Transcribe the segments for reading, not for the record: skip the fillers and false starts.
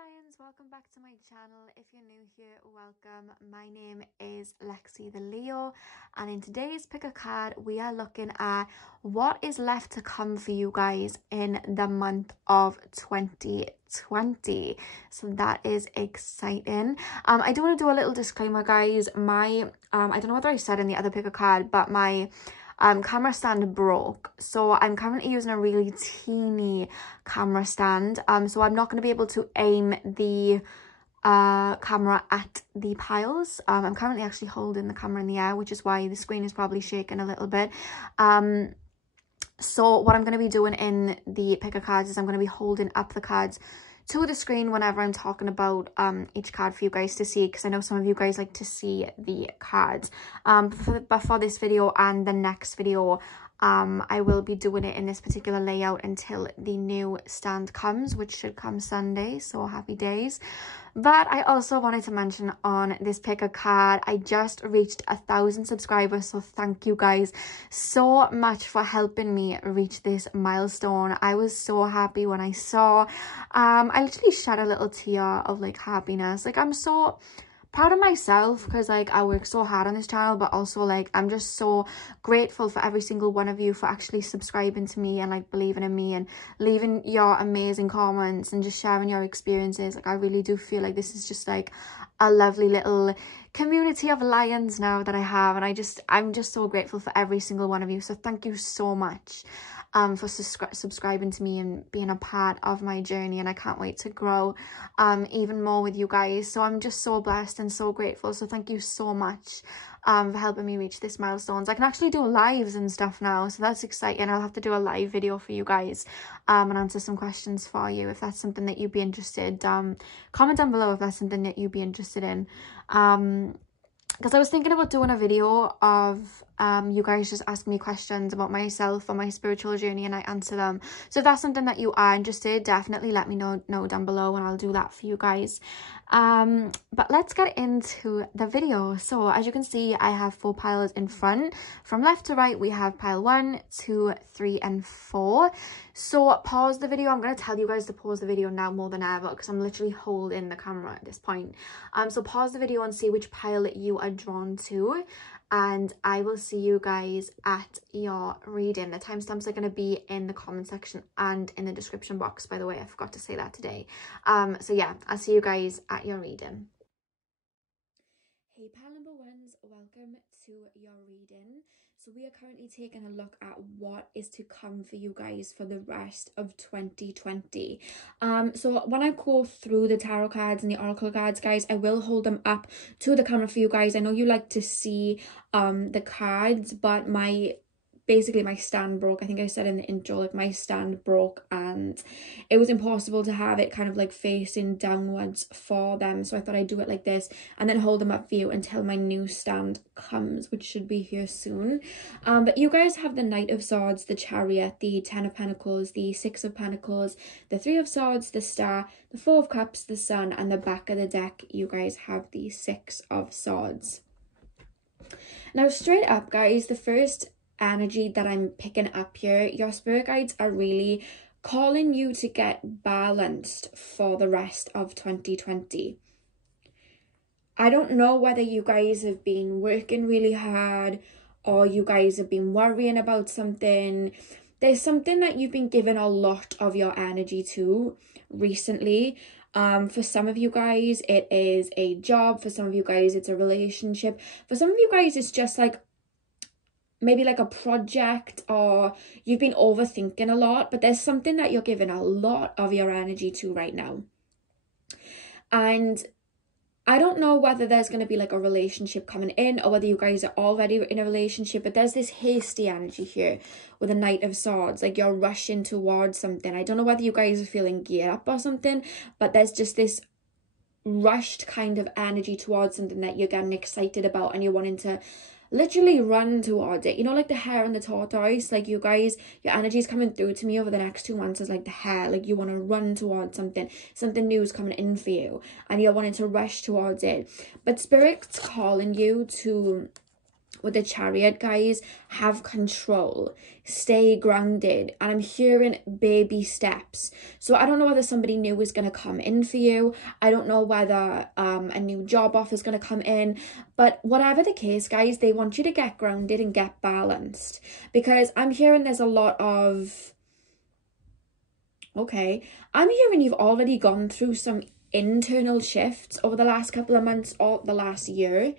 Lions, welcome back to my channel. If you're new here, welcome. My name is Lexi The Leo, and in today's pick a card we are looking at what is left to come for you guys in the month of 2020. So that is exciting. I do want to do a little disclaimer, guys. I don't know whether I said in the other pick a card, but my camera stand broke, so I'm currently using a really teeny camera stand, so I'm not going to be able to aim the camera at the piles. I'm currently actually holding the camera in the air, which is why the screen is probably shaking a little bit. So what I'm going to be doing in the pick a cards is I'm going to be holding up the cards to the screen whenever I'm talking about each card for you guys to see, because I know some of you guys like to see the cards. But for this video and the next video, I will be doing it in this particular layout until the new stand comes, which should come Sunday, so happy days. But I also wanted to mention on this pick a card, I just reached 1,000 subscribers, so thank you guys so much for helping me reach this milestone. I was so happy when I saw. I literally shed a little tear of like happiness. Like, I'm so proud of myself because like I work so hard on this channel, but also like I'm just so grateful for every single one of you for actually subscribing to me and like believing in me and leaving your amazing comments and just sharing your experiences. Like, I really do feel like this is just like a lovely little community of lions now that I have, and I'm just so grateful for every single one of you. So thank you so much for subscribing to me and being a part of my journey, and I can't wait to grow even more with you guys. So I'm just so blessed and so grateful, so thank you so much for helping me reach this milestones. I can actually do lives and stuff now, so that's exciting. I'll have to do a live video for you guys and answer some questions for you if that's something that you'd be interested. Comment down below if that's something that you'd be interested in, because I was thinking about doing a video of you guys just ask me questions about myself or my spiritual journey and I answer them. So if that's something that you are interested, definitely let me know down below and I'll do that for you guys. But let's get into the video. So as you can see, I have 4 piles in front. From left to right, we have pile 1, 2, 3, and 4. So pause the video. I'm going to tell you guys to pause the video now more than ever because I'm literally holding the camera at this point. So pause the video and see which pile you are drawn to, and I will see you guys at your reading. The timestamps are going to be in the comment section and in the description box, by the way. I forgot to say that today. So yeah, I'll see you guys at your reading. Hey pile number ones, welcome to your reading. So we are currently taking a look at what is to come for you guys for the rest of 2020. So when I go through the tarot cards and the oracle cards, guys, I will hold them up to the camera for you guys. I know you like to see the cards, but basically my stand broke. I think I said in the intro, like my stand broke and it was impossible to have it kind of like facing downwards for them. So I thought I'd do it like this and then hold them up for you until my new stand comes, which should be here soon. But you guys have the Knight of Swords, the Chariot, the 10 of Pentacles, the 6 of Pentacles, the 3 of Swords, the Star, the 4 of Cups, the Sun, and the back of the deck, you guys have the 6 of Swords. Now straight up, guys, the first energy that I'm picking up here, your spirit guides are really calling you to get balanced for the rest of 2020. I don't know whether you guys have been working really hard or you guys have been worrying about something. There's something that you've been giving a lot of your energy to recently. For some of you guys, it is a job. For some of you guys, it's a relationship. For some of you guys, it's just like maybe like a project, or you've been overthinking a lot, but there's something that you're giving a lot of your energy to right now. And I don't know whether there's going to be like a relationship coming in or whether you guys are already in a relationship, but there's this hasty energy here with a Knight of Swords, like you're rushing towards something. I don't know whether you guys are feeling geared up or something, but there's just this rushed kind of energy towards something that you're getting excited about and you're wanting to literally run towards it. You know, like the hare and the tortoise, like you guys, your energy is coming through to me over the next 2 months as like the hare, like you want to run towards something new is coming in for you and you're wanting to rush towards it. But Spirit's calling you to with the Chariot, guys, have control, stay grounded, and I'm hearing baby steps. So I don't know whether somebody new is going to come in for you. I don't know whether a new job offer is going to come in, but whatever the case, guys, they want you to get grounded and get balanced, because I'm hearing there's a lot of, okay, I'm hearing you've already gone through some internal shifts over the last couple of months or the last year.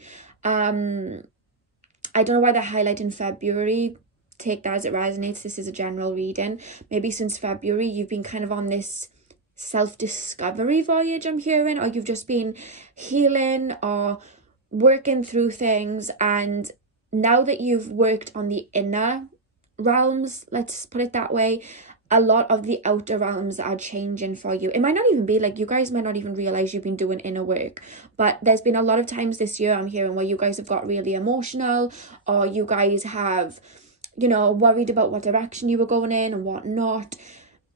I don't know why they're highlighting February. Take that as it resonates. This is a general reading. Maybe since February, you've been kind of on this self-discovery voyage, I'm hearing, or you've just been healing or working through things. And now that you've worked on the inner realms, let's put it that way, a lot of the outer realms are changing for you. It might not even be like, you guys might not even realize you've been doing inner work, but there's been a lot of times this year I'm hearing where you guys have got really emotional, or you guys have, you know, worried about what direction you were going in and what not.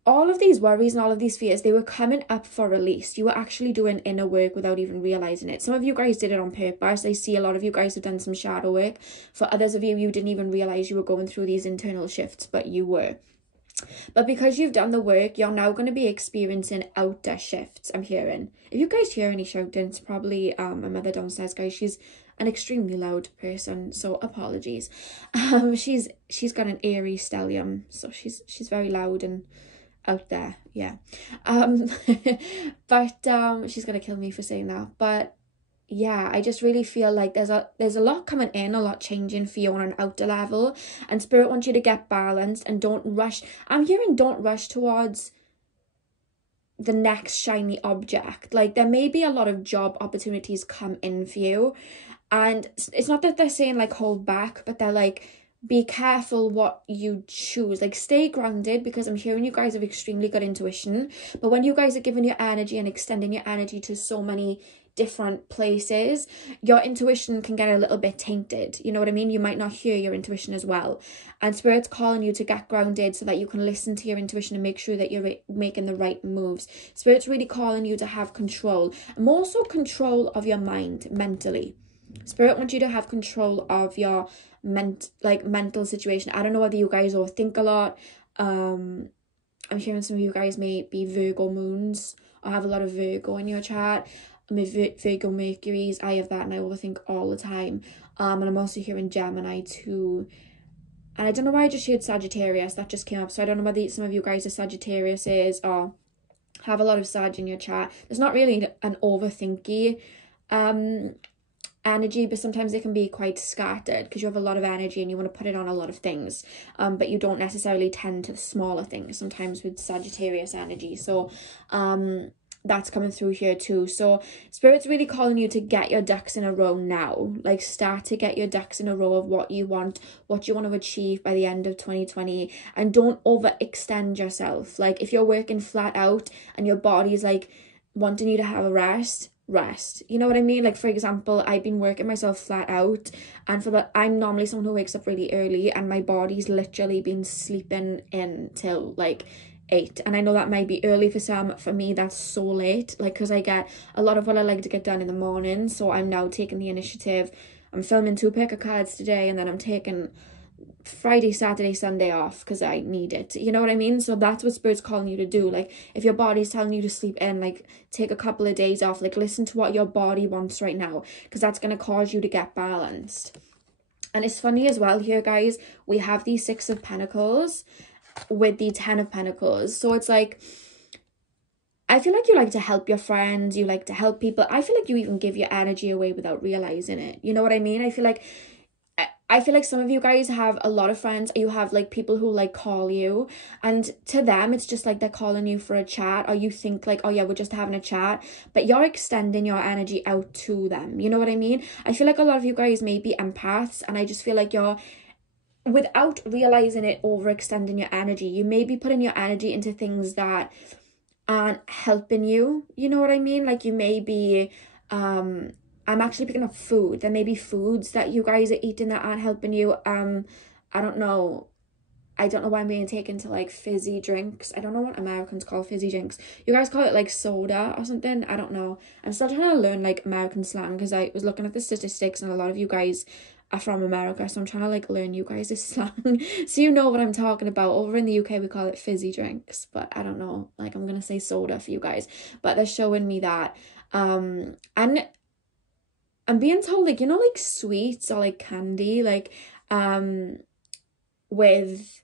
All of these worries and all of these fears, they were coming up for release. You were actually doing inner work without even realizing it. Some of you guys did it on purpose. I see a lot of you guys have done some shadow work. For others of you, you didn't even realize you were going through these internal shifts, but you were. But because you've done the work, you're now going to be experiencing outer shifts, I'm hearing. If you guys hear any shouting, it's probably my mother downstairs, guys. She's an extremely loud person, so apologies. She's got an eerie stellium, so she's very loud and out there, yeah. But she's gonna kill me for saying that. But yeah, I just really feel like there's a lot coming in, a lot changing for you on an outer level, and Spirit wants you to get balanced and don't rush. I'm hearing don't rush towards the next shiny object. Like, there may be a lot of job opportunities come in for you, and it's not that they're saying like hold back, but they're like, be careful what you choose. Like, stay grounded, because I'm hearing you guys have extremely good intuition, but when you guys are giving your energy and extending your energy to so many different places, your intuition can get a little bit tainted. You know what I mean? You might not hear your intuition as well, and Spirit's calling you to get grounded so that you can listen to your intuition and make sure that you're making the right moves. Spirit's really calling you to have control, and more so control of your mind mentally. Spirit wants you to have control of your mental situation. I don't know whether you guys overthink a lot. I'm hearing some of you guys may be Virgo moons or have a lot of Virgo in your chart. I'm a Virgo Mercury's. I have that and I overthink all the time. And I'm also hearing Gemini too. And I don't know why I just heard Sagittarius. That just came up. So I don't know whether some of you guys are Sagittariuses or have a lot of Sag in your chart. There's not really an overthinky energy, but sometimes they can be quite scattered because you have a lot of energy and you want to put it on a lot of things, but you don't necessarily tend to the smaller things sometimes with Sagittarius energy. So that's coming through here too. So Spirit's really calling you to get your ducks in a row now. Like, start to get your ducks in a row of what you want to achieve by the end of 2020, and don't overextend yourself. Like, if you're working flat out and your body's like wanting you to have a rest, you know what I mean? Like, for example, I've been working myself flat out, and I'm normally someone who wakes up really early, and my body's literally been sleeping in till like 8, and I know that might be early for some. For me, that's so late, like, because I get a lot of what I like to get done in the morning. So I'm now taking the initiative. I'm filming 2 pick of cards today, and then I'm taking Friday, Saturday, Sunday off because I need it. You know what I mean? So that's what Spirit's calling you to do. Like, if your body's telling you to sleep in, like, take a couple of days off. Like, listen to what your body wants right now, because that's going to cause you to get balanced. And it's funny as well here, guys, we have the 6 of Pentacles with the 10 of Pentacles. So it's like, I feel like you like to help your friends, you like to help people. I feel like you even give your energy away without realizing it. You know what I mean? I feel like some of you guys have a lot of friends. You have like people who like call you, and to them it's just like they're calling you for a chat, or you think like, oh yeah, we're just having a chat, but you're extending your energy out to them. You know what I mean? I feel like a lot of you guys may be empaths, and I just feel like you're, without realizing it, overextending your energy. You may be putting your energy into things that aren't helping you. You know what I mean? Like, you may be I'm actually picking up food. There may be foods that you guys are eating that aren't helping you. I don't know why I'm being taken to like fizzy drinks. I don't know what Americans call fizzy drinks. You guys call it like soda or something. I don't know. I'm still trying to learn like American slang, because I was looking at the statistics, and a lot of you guys are from America, so I'm trying to like learn you guys' slang so you know what I'm talking about. Over in the UK we call it fizzy drinks, but I don't know, like I'm gonna say soda for you guys, but they're showing me that. And I'm being told, like, you know, like sweets or like candy, like with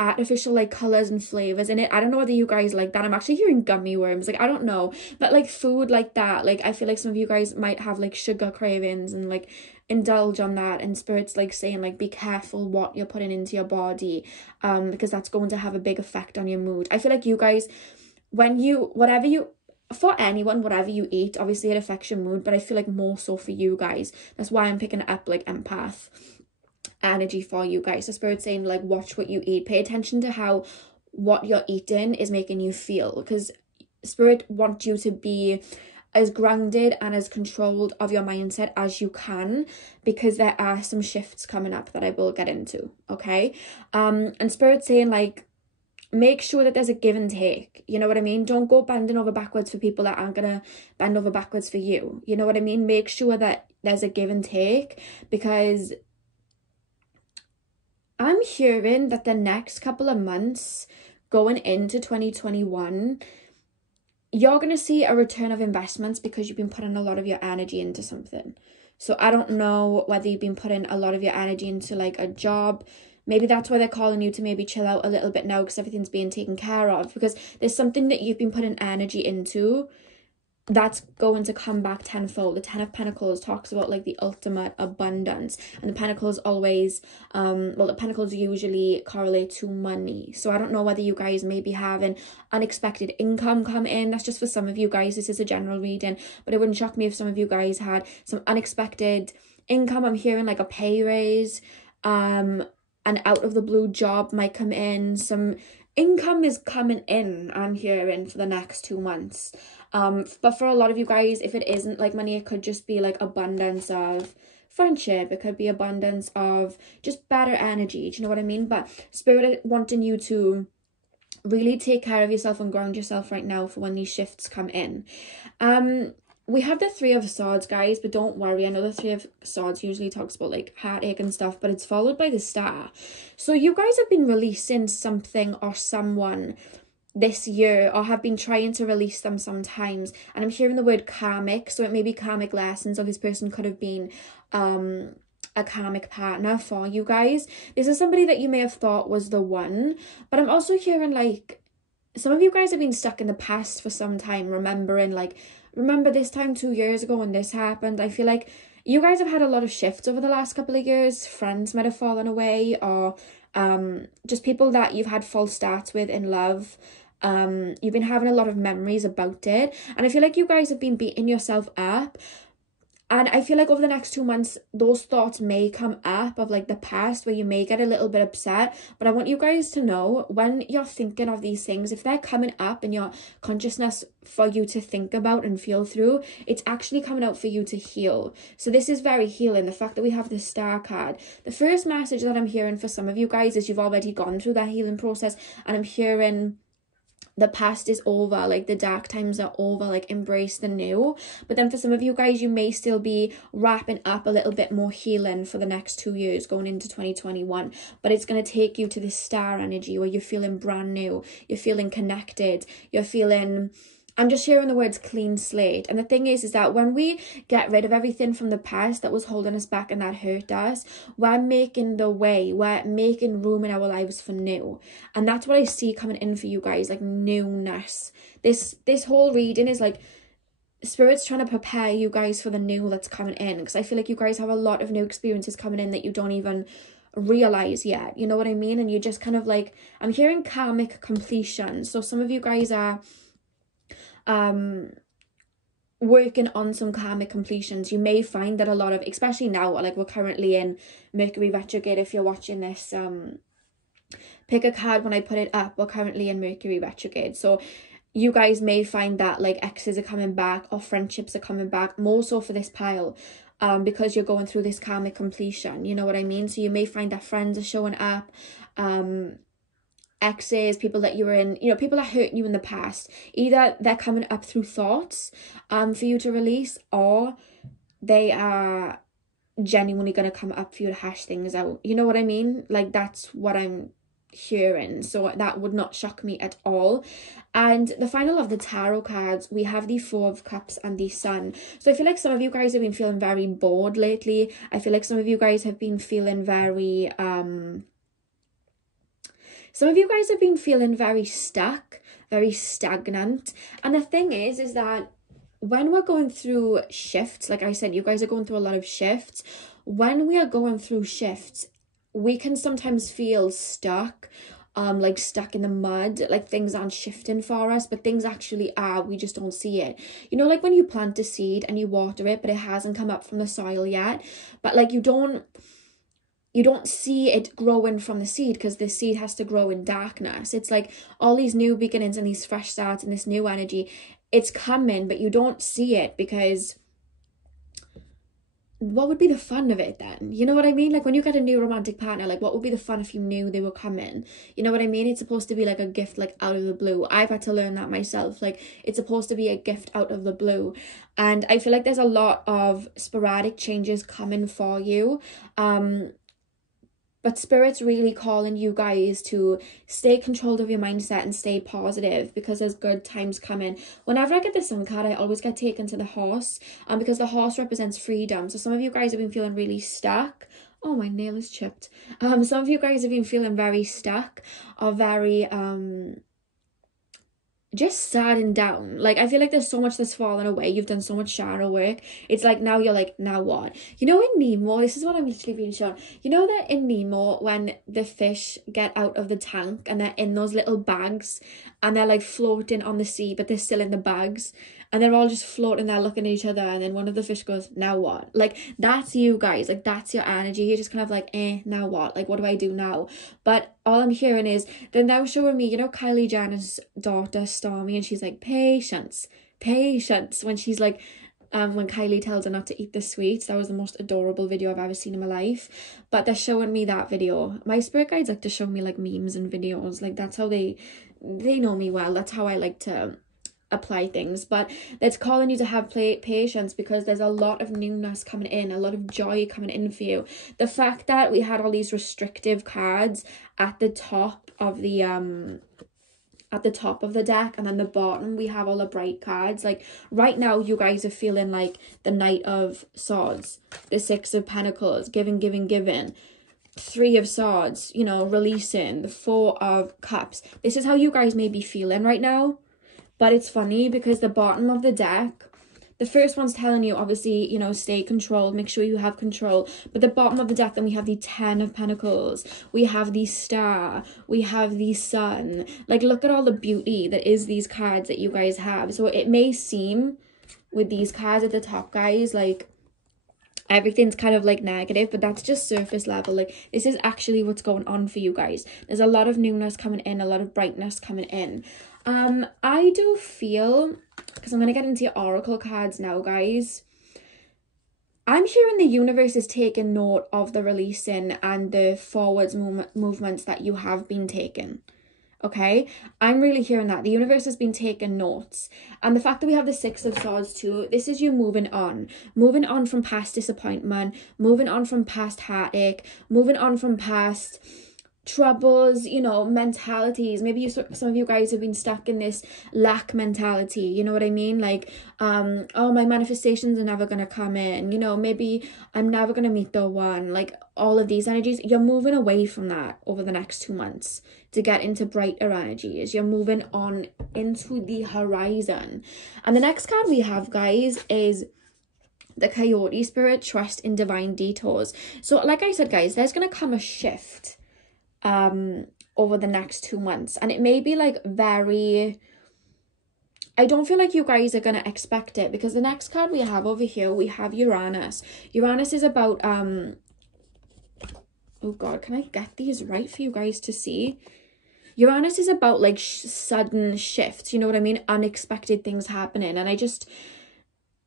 artificial like colors and flavors in it. I don't know whether you guys like that. I'm actually hearing gummy worms, like I don't know, but like food like that, like I feel like some of you guys might have like sugar cravings and like indulge on that, and spirit's like saying like be careful what you're putting into your body, because that's going to have a big effect on your mood. I feel like you guys, when you whatever you eat, obviously it affects your mood, but I feel like more so for you guys. That's why I'm picking up like empath energy for you guys. So spirit's saying like watch what you eat, pay attention to how what you're eating is making you feel, because spirit wants you to be as grounded and as controlled of your mindset as you can, because there are some shifts coming up that I will get into, okay? And spirit's saying like make sure that there's a give and take, you know what I mean? Don't go bending over backwards for people that aren't gonna bend over backwards for you, you know what I mean? Make sure that there's a give and take, because I'm hearing that the next couple of months going into 2021, you're going to see a return of investments because you've been putting a lot of your energy into something. So I don't know whether you've been putting a lot of your energy into like a job. Maybe that's why they're calling you to maybe chill out a little bit now because everything's being taken care of, because there's something that you've been putting energy into that's going to come back tenfold. The 10 of Pentacles talks about like the ultimate abundance, and the Pentacles always the Pentacles usually correlate to money. So I don't know whether you guys may be having unexpected income come in. That's just for some of you guys. This is a general reading, but it wouldn't shock me if some of you guys had some unexpected income. I'm hearing like a pay raise, an out of the blue job might come in. Some income is coming in, I'm hearing, for the next 2 months. But for a lot of you guys, if it isn't like money, it could just be like abundance of friendship. It could be abundance of just better energy. Do you know what I mean? But spirit wanting you to really take care of yourself and ground yourself right now for when these shifts come in. We have the Three of Swords, guys, but don't worry. I know the Three of Swords usually talks about like heartache and stuff, but it's followed by the Star. So you guys have been releasing something or someone this year, or have been trying to release them sometimes, and I'm hearing the word karmic, so it may be karmic lessons, or this person could have been a karmic partner for you guys. This is somebody that you may have thought was the one, but I'm also hearing like some of you guys have been stuck in the past for some time, remembering like, remember this time 2 years ago when this happened. I feel like you guys have had a lot of shifts over the last couple of years. Friends might have fallen away, or just people that you've had false starts with in love. You've been having a lot of memories about it, and I feel like you guys have been beating yourself up, and I feel like over the next 2 months those thoughts may come up of like the past, where you may get a little bit upset. But I want you guys to know, when you're thinking of these things, if they're coming up in your consciousness for you to think about and feel through, it's actually coming out for you to heal. So this is very healing, the fact that we have the Star card. The first message that I'm hearing for some of you guys is you've already gone through that healing process, and I'm hearing the past is over, like the dark times are over, like embrace the new. But then for some of you guys, you may still be wrapping up a little bit more healing for the next 2 years going into 2021, but it's going to take you to this Star energy where you're feeling brand new, you're feeling connected, you're feeling, I'm just hearing the words clean slate. And the thing is that when we get rid of everything from the past that was holding us back and that hurt us, we're making the way, we're making room in our lives for new. And that's what I see coming in for you guys, like newness. This whole reading is like Spirit's trying to prepare you guys for the new that's coming in, because I feel like you guys have a lot of new experiences coming in that you don't even realize yet, you know what I mean? And you just kind of like, I'm hearing karmic completion. So some of you guys are working on some karmic completions. You may find that a lot of, especially now, like we're currently in Mercury retrograde. If you're watching this, pick a card when I put it up. We're currently in Mercury retrograde, so you guys may find that like exes are coming back or friendships are coming back, more so for this pile, because you're going through this karmic completion, you know what I mean? So you may find that friends are showing up, exes, people that you were in, you know, people that hurt you in the past. Either they're coming up through thoughts for you to release, or they are genuinely going to come up for you to hash things out. You know what I mean? Like, that's what I'm hearing, so that would not shock me at all. And the final of the tarot cards, we have the Four of Cups and the Sun. So I feel like some of you guys have been feeling very bored lately. I feel like some of you guys have been feeling very stuck, very stagnant. And the thing is that when we're going through shifts, like I said, you guys are going through a lot of shifts. When we are going through shifts, we can sometimes feel stuck, like stuck in the mud, like things aren't shifting for us, but things actually are. We just don't see it. You know, like when you plant a seed and you water it, but it hasn't come up from the soil yet, but like you don't see it growing from the seed, because the seed has to grow in darkness. It's like all these new beginnings and these fresh starts and this new energy, it's coming, but you don't see it, because what would be the fun of it then? You know what I mean? Like when you get a new romantic partner, like what would be the fun if you knew they were coming? You know what I mean? It's supposed to be like a gift, like out of the blue. I've had to learn that myself. Like it's supposed to be a gift out of the blue. And I feel like there's a lot of sporadic changes coming for you. But Spirit's really calling you guys to stay controlled of your mindset and stay positive, because there's good times coming. Whenever I get the Sun card, I always get taken to the horse, because the horse represents freedom. So some of you guys have been feeling really stuck. Oh, my nail is chipped. Some of you guys have been feeling very stuck, or very just sad and down. Like I feel like there's so much that's fallen away. You've done so much shadow work. It's like now you're like, now what? You know, in Nemo, this is what I'm literally being shown. You know that in Nemo, when the fish get out of the tank and they're in those little bags and they're like floating on the sea, but they're still in the bags, and they're all just floating there looking at each other, and then one of the fish goes, now what? Like that's you guys. Like that's your energy. You're just kind of like, now what? Like what do I do now? But all I'm hearing is they're now showing me, you know, Kylie Jenner's daughter Stormy, and she's like, patience, when she's like, when Kylie tells her not to eat the sweets. That was the most adorable video I've ever seen in my life. But they're showing me that video. My spirit guides like to show me like memes and videos. Like that's how they know me well. That's how I like to apply things. But that's calling you to have patience, because there's a lot of newness coming in, a lot of joy coming in for you. The fact that we had all these restrictive cards at the top of the deck, and then the bottom we have all the bright cards. Like right now you guys are feeling like the Knight of Swords, the Six of Pentacles, giving, Three of Swords, you know, releasing, the Four of Cups. This is how you guys may be feeling right now. But it's funny because the bottom of the deck, the first one's telling you, obviously, you know, stay controlled, make sure you have control. But the bottom of the deck, then we have the Ten of Pentacles, we have the Star, we have the Sun. Like, look at all the beauty that is these cards that you guys have. So it may seem with these cards at the top, guys, like everything's kind of like negative, but that's just surface level. Like this is actually what's going on for you guys. There's a lot of newness coming in, a lot of brightness coming in. I do feel, because I'm going to get into your oracle cards now, guys, I'm hearing the universe is taking note of the releasing and the forwards movements that you have been taking. Okay, I'm really hearing that the universe has been taking notes. And the fact that we have the Six of Swords too, this is you moving on from past disappointment, moving on from past heartache, moving on from past troubles, you know, mentalities. Maybe some of you guys have been stuck in this lack mentality, you know what I mean? Like, oh, my manifestations are never gonna come in, you know, maybe I'm never gonna meet the one. Like all of these energies, you're moving away from that over the next 2 months to get into brighter energies. You're moving on into the horizon. And the next card we have, guys, is the Coyote Spirit, trust in divine detours. So like I said, guys, there's gonna come a shift over the next 2 months, and it may be like very, I don't feel like you guys are gonna expect it, because the next card we have over here, we have Uranus. Uranus is about oh god, can I get these right for you guys to see? Uranus is about like sudden shifts, you know what I mean? Unexpected things happening. And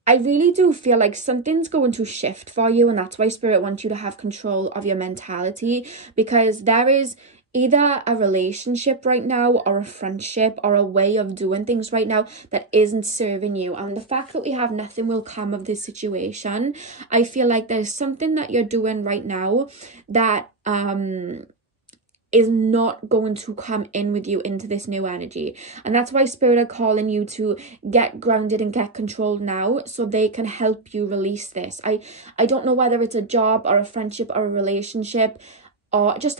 I really do feel like something's going to shift for you, and that's why Spirit wants you to have control of your mentality, because there is either a relationship right now or a friendship or a way of doing things right now that isn't serving you. And the fact that we have nothing will come of this situation, I feel like there's something that you're doing right now that is not going to come in with you into this new energy. And that's why Spirit are calling you to get grounded and get controlled now, so they can help you release this. I don't know whether it's a job or a friendship or a relationship or just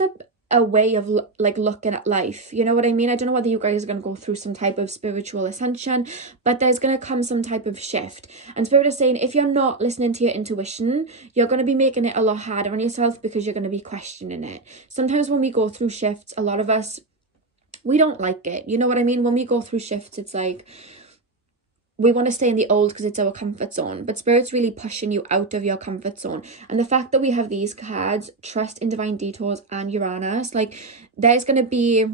a way of like looking at life, you know what I mean? I don't know whether you guys are going to go through some type of spiritual ascension, but there's going to come some type of shift. And Spirit is saying, if you're not listening to your intuition, you're going to be making it a lot harder on yourself, because you're going to be questioning it. Sometimes when we go through shifts, a lot of us, we don't like it, you know what I mean? When we go through shifts, it's like we want to stay in the old because it's our comfort zone, but Spirit's really pushing you out of your comfort zone. And the fact that we have these cards, Trust in Divine Detours and Uranus, like there's going to be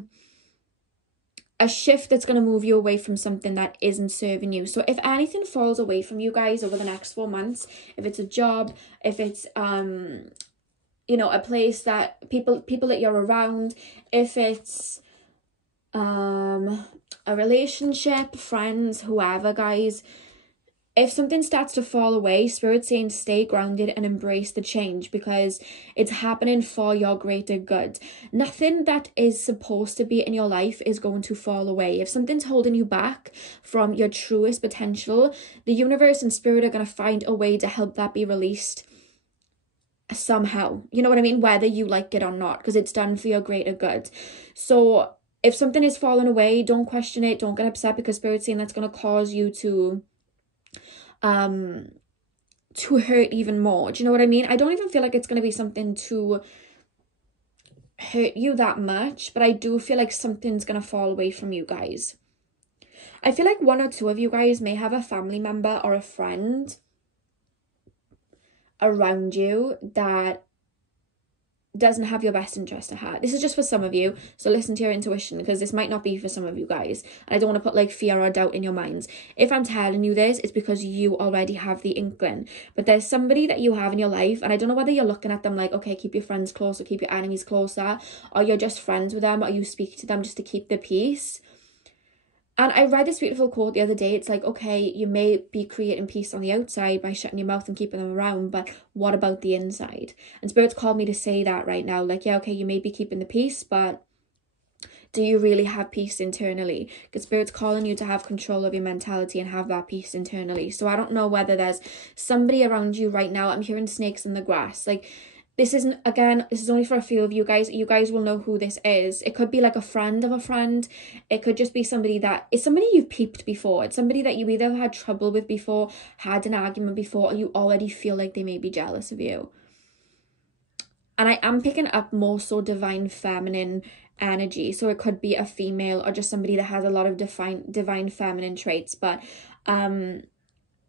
a shift that's going to move you away from something that isn't serving you. So if anything falls away from you guys over the next 4 months, if it's a job, if it's you know, a place that people that you're around, if it's a relationship, friends, whoever, guys, if something starts to fall away, Spirit's saying stay grounded and embrace the change, because it's happening for your greater good. Nothing that is supposed to be in your life is going to fall away. If something's holding you back from your truest potential, the universe and Spirit are going to find a way to help that be released somehow. You know what I mean? Whether you like it or not, because it's done for your greater good. So if something is falling away, don't question it, don't get upset, because Spirit's saying that's going to cause you to hurt even more. Do you know what I mean? I don't even feel like it's going to be something to hurt you that much, but I do feel like something's going to fall away from you guys. I feel like 1 or 2 of you guys may have a family member or a friend around you that doesn't have your best interest at heart. This is just for some of you, so listen to your intuition, because this might not be for some of you guys. And I don't want to put like fear or doubt in your minds. If I'm telling you this, it's because you already have the inkling. But there's somebody that you have in your life, and I don't know whether you're looking at them like, okay, keep your friends close or keep your enemies closer, or you're just friends with them, or you speak to them just to keep the peace. And I read this beautiful quote the other day. It's like, okay, you may be creating peace on the outside by shutting your mouth and keeping them around, but what about the inside? And Spirit's called me to say that right now. Like, yeah, okay, you may be keeping the peace, but do you really have peace internally? Because Spirit's calling you to have control of your mentality and have that peace internally. So I don't know whether there's somebody around you right now. I'm hearing snakes in the grass. Like, this isn't, again, this is only for a few of you guys. You guys will know who this is. It could be like a friend of a friend. It could just be somebody that, it's somebody you've peeped before. It's somebody that you either had trouble with before, had an argument before, or you already feel like they may be jealous of you. And I am picking up more so divine feminine energy. So it could be a female or just somebody that has a lot of divine feminine traits. But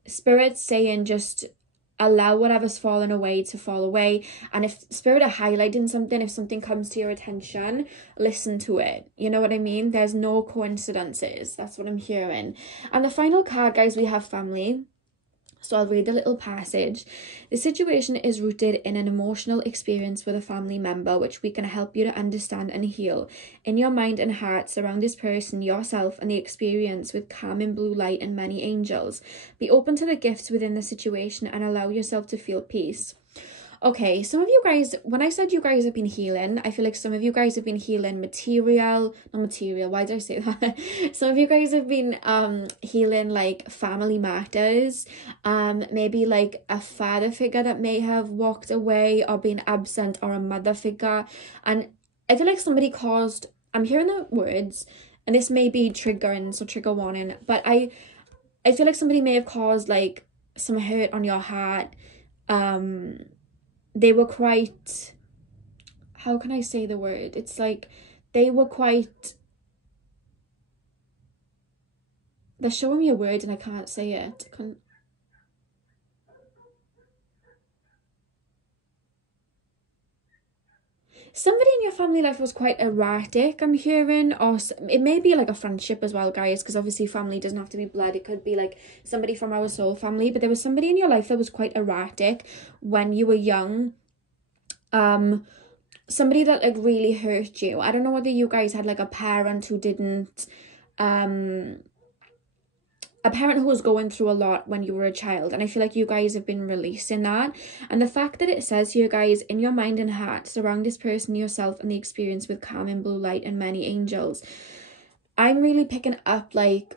Spirit's saying just allow whatever's fallen away to fall away. And if Spirit are highlighting something, if something comes to your attention, listen to it. You know what I mean? There's no coincidences. That's what I'm hearing. And the final card, guys, we have family. So I'll read the little passage. The situation is rooted in an emotional experience with a family member, which we can help you to understand and heal. In your mind and heart, surround this person, yourself, and the experience with calming blue light and many angels. Be open to the gifts within the situation and allow yourself to feel peace. Okay, some of you guys, when I said you guys have been healing, I feel like some of you guys have been healing why did I say that? Some of you guys have been healing like family matters, maybe like a father figure that may have walked away or been absent, or a mother figure. And I feel like somebody caused, I'm hearing the words, and this may be triggering, so trigger warning, but I feel like somebody may have caused like some hurt on your heart. They were quite, how can I say the word? It's like they were quite, they're showing me a word and I can't say it. Somebody in your family life was quite erratic, I'm hearing, or it may be like a friendship as well, guys, because obviously family doesn't have to be blood. It could be like somebody from our soul family, but there was somebody in your life that was quite erratic when you were young. somebody that like really hurt you. I don't know whether you guys had like a parent who didn't, a parent who was going through a lot when you were a child, and I feel like you guys have been releasing that. And the fact that it says here, guys, in your mind and heart, surround this person, yourself, and the experience with calm and blue light and many angels. I'm really picking up like,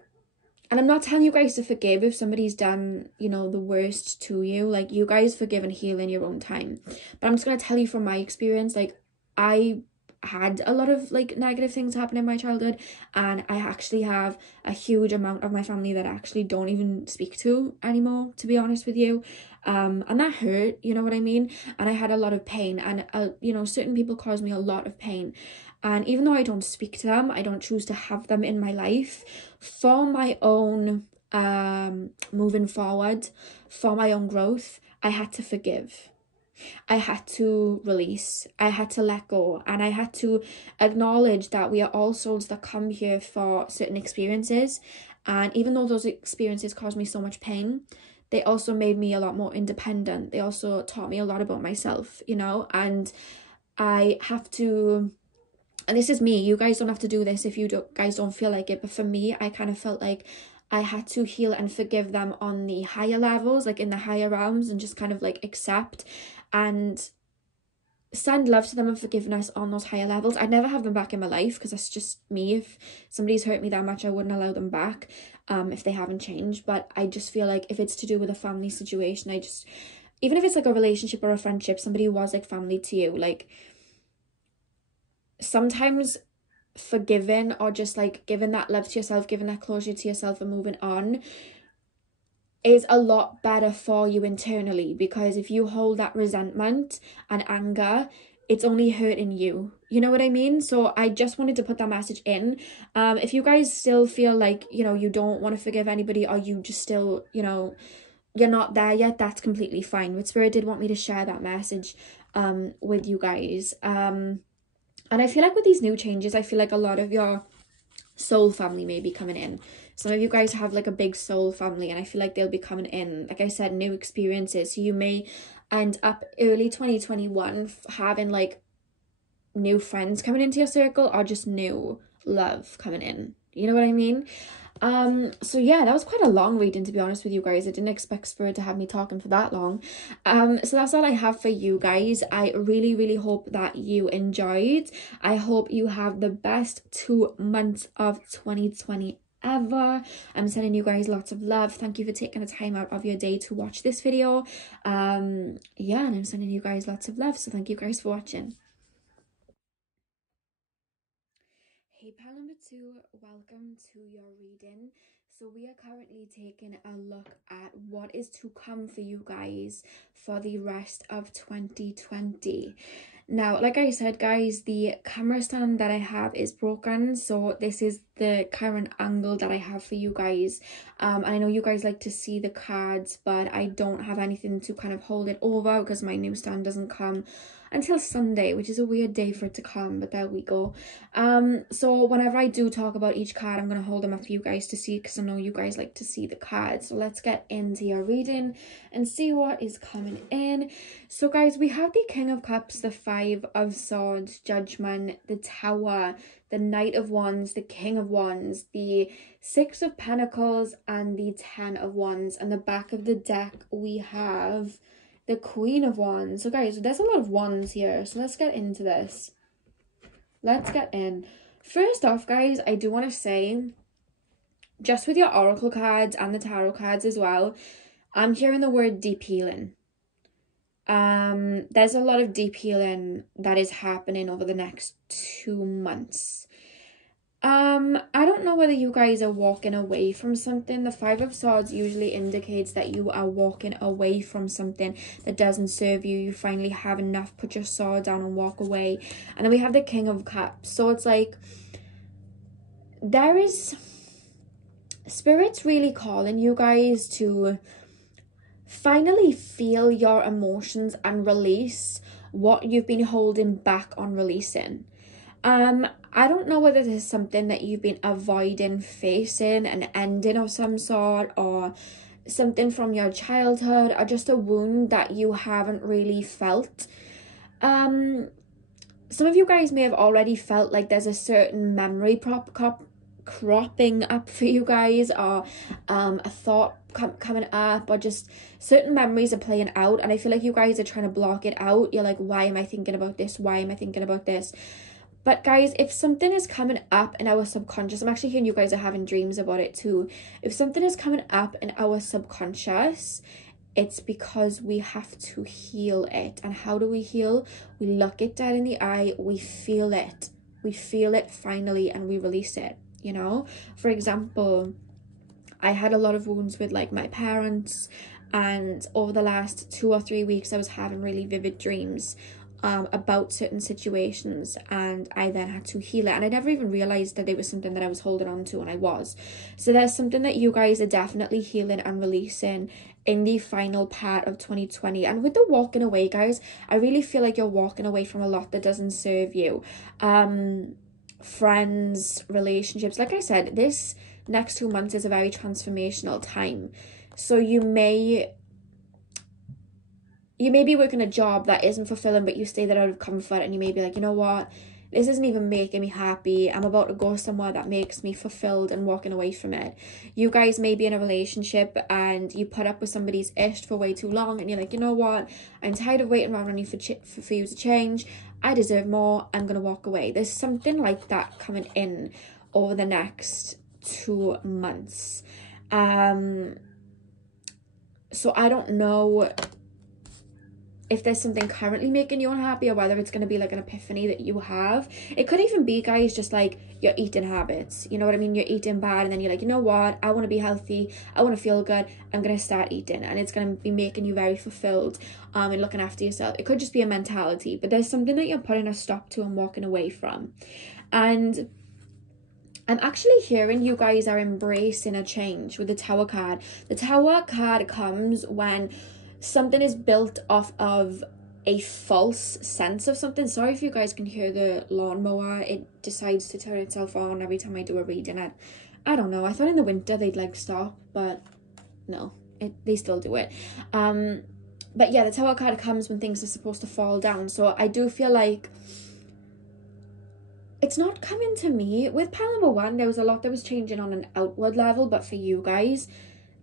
and I'm not telling you guys to forgive if somebody's done, you know, the worst to you. Like, you guys forgive and heal in your own time. But I'm just going to tell you from my experience, like, I had a lot of like negative things happen in my childhood, and I actually have a huge amount of my family that I actually don't even speak to anymore, to be honest with you. And that hurt, you know what I mean? And I had a lot of pain, and you know, certain people caused me a lot of pain. And even though I don't speak to them, I don't choose to have them in my life, for my own moving forward, for my own growth, I had to forgive. I had to release, I had to let go, and I had to acknowledge that we are all souls that come here for certain experiences. And even though those experiences caused me so much pain, they also made me a lot more independent. They also taught me a lot about myself, you know. And I have to, and this is me, you guys don't have to do this if you guys don't feel like it, but for me, I kind of felt like I had to heal and forgive them on the higher levels, like in the higher realms, and just kind of like accept and send love to them and forgiveness on those higher levels. I'd never have them back in my life, because that's just me. If somebody's hurt me that much, I wouldn't allow them back if they haven't changed. But I just feel like if it's to do with a family situation, I just, even if it's like a relationship or a friendship, somebody who was like family to you, like sometimes forgiving or just like giving that love to yourself, giving that closure to yourself and moving on is a lot better for you internally. Because if you hold that resentment and anger, it's only hurting you, you know what I mean? So I just wanted to put that message in. If you guys still feel like, you know, you don't want to forgive anybody, or you just still, you know, you're not there yet, that's completely fine. But Spirit did want me to share that message with you guys. And I feel like with these new changes, I feel like a lot of your soul family may be coming in. Some of you guys have like a big soul family, and I feel like they'll be coming in. Like I said, new experiences. So you may end up early 2021 having like new friends coming into your circle, or just new love coming in. You know what I mean? So yeah, that was quite a long reading, to be honest with you guys. I didn't expect Spirit to have me talking for that long. So that's all I have for you guys. I really hope that you enjoyed. I hope you have the best 2 months of 2020 ever. I'm sending you guys lots of love. Thank you for taking the time out of your day to watch this video. Yeah, and I'm sending you guys lots of love, so thank you guys for watching. Hey pal number 2, welcome to your reading. So we are currently taking a look at what is to come for you guys for the rest of 2020. Now, like I said, guys, the camera stand that I have is broken, so this is the current angle that I have for you guys. And I know you guys like to see the cards, but I don't have anything to kind of hold it over, because my new stand doesn't come until Sunday, which is a weird day for it to come, but there we go. So whenever I do talk about each card, I'm going to hold them up for you guys to see, because I know you guys like to see the cards. So let's get into your reading and see what is coming in. So guys, we have the King of Cups, the Five of Swords, Judgment, the Tower, the Knight of Wands, the King of Wands, the Six of Pentacles, and the Ten of Wands. And the back of the deck, we have the Queen of Wands. So guys, there's a lot of wands here, so let's get into this. Let's get in. First off, guys, I do want to say, just with your oracle cards and the tarot cards as well, I'm hearing the word deep healing. There's a lot of deep healing that is happening over the next 2 months. I don't know whether you guys are walking away from something. The Five of Swords usually indicates that you are walking away from something that doesn't serve you. You finally have enough, put your sword down and walk away. And then we have the King of Cups. So it's like, there is, Spirit's really calling you guys to finally feel your emotions and release what you've been holding back on releasing. I don't know whether this is something that you've been avoiding facing, an ending of some sort, or something from your childhood, or just a wound that you haven't really felt. some of you guys may have already felt like there's a certain memory cropping up for you guys, or a thought coming up, or just certain memories are playing out, and I feel like you guys are trying to block it out. You're like, why am I thinking about this? Why am I thinking about this? But guys, if something is coming up in our subconscious, I'm actually hearing you guys are having dreams about it too. If something is coming up in our subconscious, it's because we have to heal it. And how do we heal? We look it dead in the eye, we feel it. We feel it finally, and we release it, you know? For example, I had a lot of wounds with like my parents, and over the last 2 or 3 weeks I was having really vivid dreams about certain situations, and I then had to heal it, and I never even realized that it was something that I was holding on to, and I was. So there's something that you guys are definitely healing and releasing in the final part of 2020. And with the walking away, guys, I really feel like you're walking away from a lot that doesn't serve you. Friends, relationships, like I said, this next 2 months is a very transformational time. So you may be working a job that isn't fulfilling, but you stay there out of comfort, and you may be like, you know what, this isn't even making me happy. I'm about to go somewhere that makes me fulfilled, and walking away from it. You guys may be in a relationship and you put up with somebody's ish for way too long, and you're like, you know what, I'm tired of waiting around on you for you to change. I deserve more. I'm gonna walk away. There's something like that coming in over the next 2 months. So I don't know if there's something currently making you unhappy, or whether it's going to be like an epiphany that you have. It could even be, guys, just like your eating habits. You know what I mean? You're eating bad, and then you're like, you know what, I want to be healthy, I want to feel good, I'm going to start eating, and it's going to be making you very fulfilled and looking after yourself. It could just be a mentality, but there's something that you're putting a stop to and walking away from. And I'm actually hearing you guys are embracing a change with the Tower card. The Tower card comes when something is built off of a false sense of something. Sorry if you guys can hear the lawnmower. It decides to turn itself on every time I do a reading. I don't know. I thought in the winter they'd like stop, but no, they still do it. But yeah, the Tower card comes when things are supposed to fall down. So I do feel like it's not coming to me. With pile number 1, there was a lot that was changing on an outward level, but for you guys,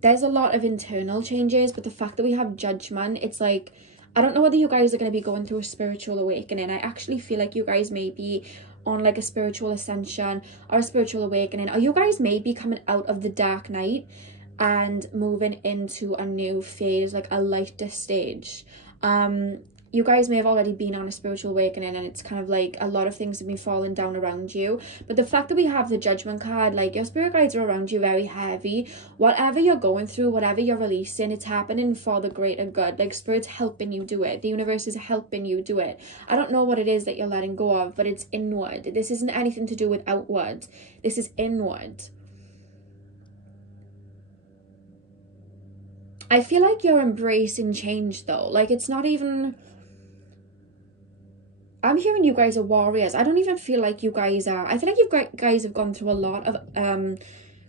there's a lot of internal changes. But the fact that we have Judgment, it's like, I don't know whether you guys are going to be going through a spiritual awakening. I actually feel like you guys may be on like a spiritual ascension or a spiritual awakening, or you guys may be coming out of the dark night and moving into a new phase, like a lighter stage. You guys may have already been on a spiritual awakening, and it's kind of like a lot of things have been falling down around you. But the fact that we have the Judgment card, like your spirit guides are around you very heavy. Whatever you're going through, whatever you're releasing, it's happening for the greater good. Like spirit's helping you do it. The universe is helping you do it. I don't know what it is that you're letting go of, but it's inward. This isn't anything to do with outward. This is inward. I feel like you're embracing change though. Like it's not even... I'm hearing you guys are warriors. I don't even feel like you guys are... I feel like you guys have gone through a lot of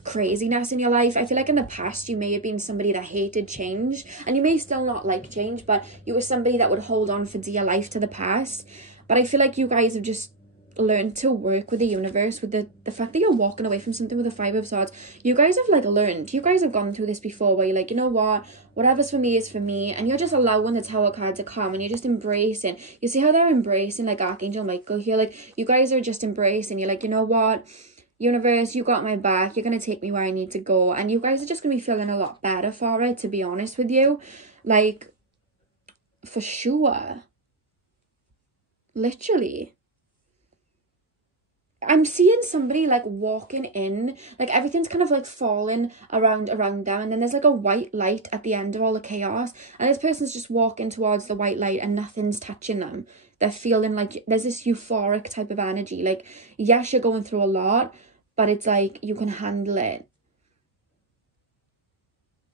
craziness in your life. I feel like in the past you may have been somebody that hated change, and you may still not like change, but you were somebody that would hold on for dear life to the past. But I feel like you guys have just learned to work with the universe, with the fact that you're walking away from something with the 5 of Swords. You guys have like learned. You guys have gone through this before, where you're like, you know what, whatever's for me is for me, and you're just allowing the Tower card to come, and you're just embracing. You see how they're embracing, like Archangel Michael here, like you guys are just embracing. You're like, you know what, universe, you got my back, you're gonna take me where I need to go, and you guys are just gonna be feeling a lot better for it, to be honest with you. Like, for sure. Literally. I'm seeing somebody like walking in, like everything's kind of like falling around them, and then there's like a white light at the end of all the chaos, and this person's just walking towards the white light and nothing's touching them. They're feeling like there's this euphoric type of energy. Like, yes, you're going through a lot, but it's like you can handle it.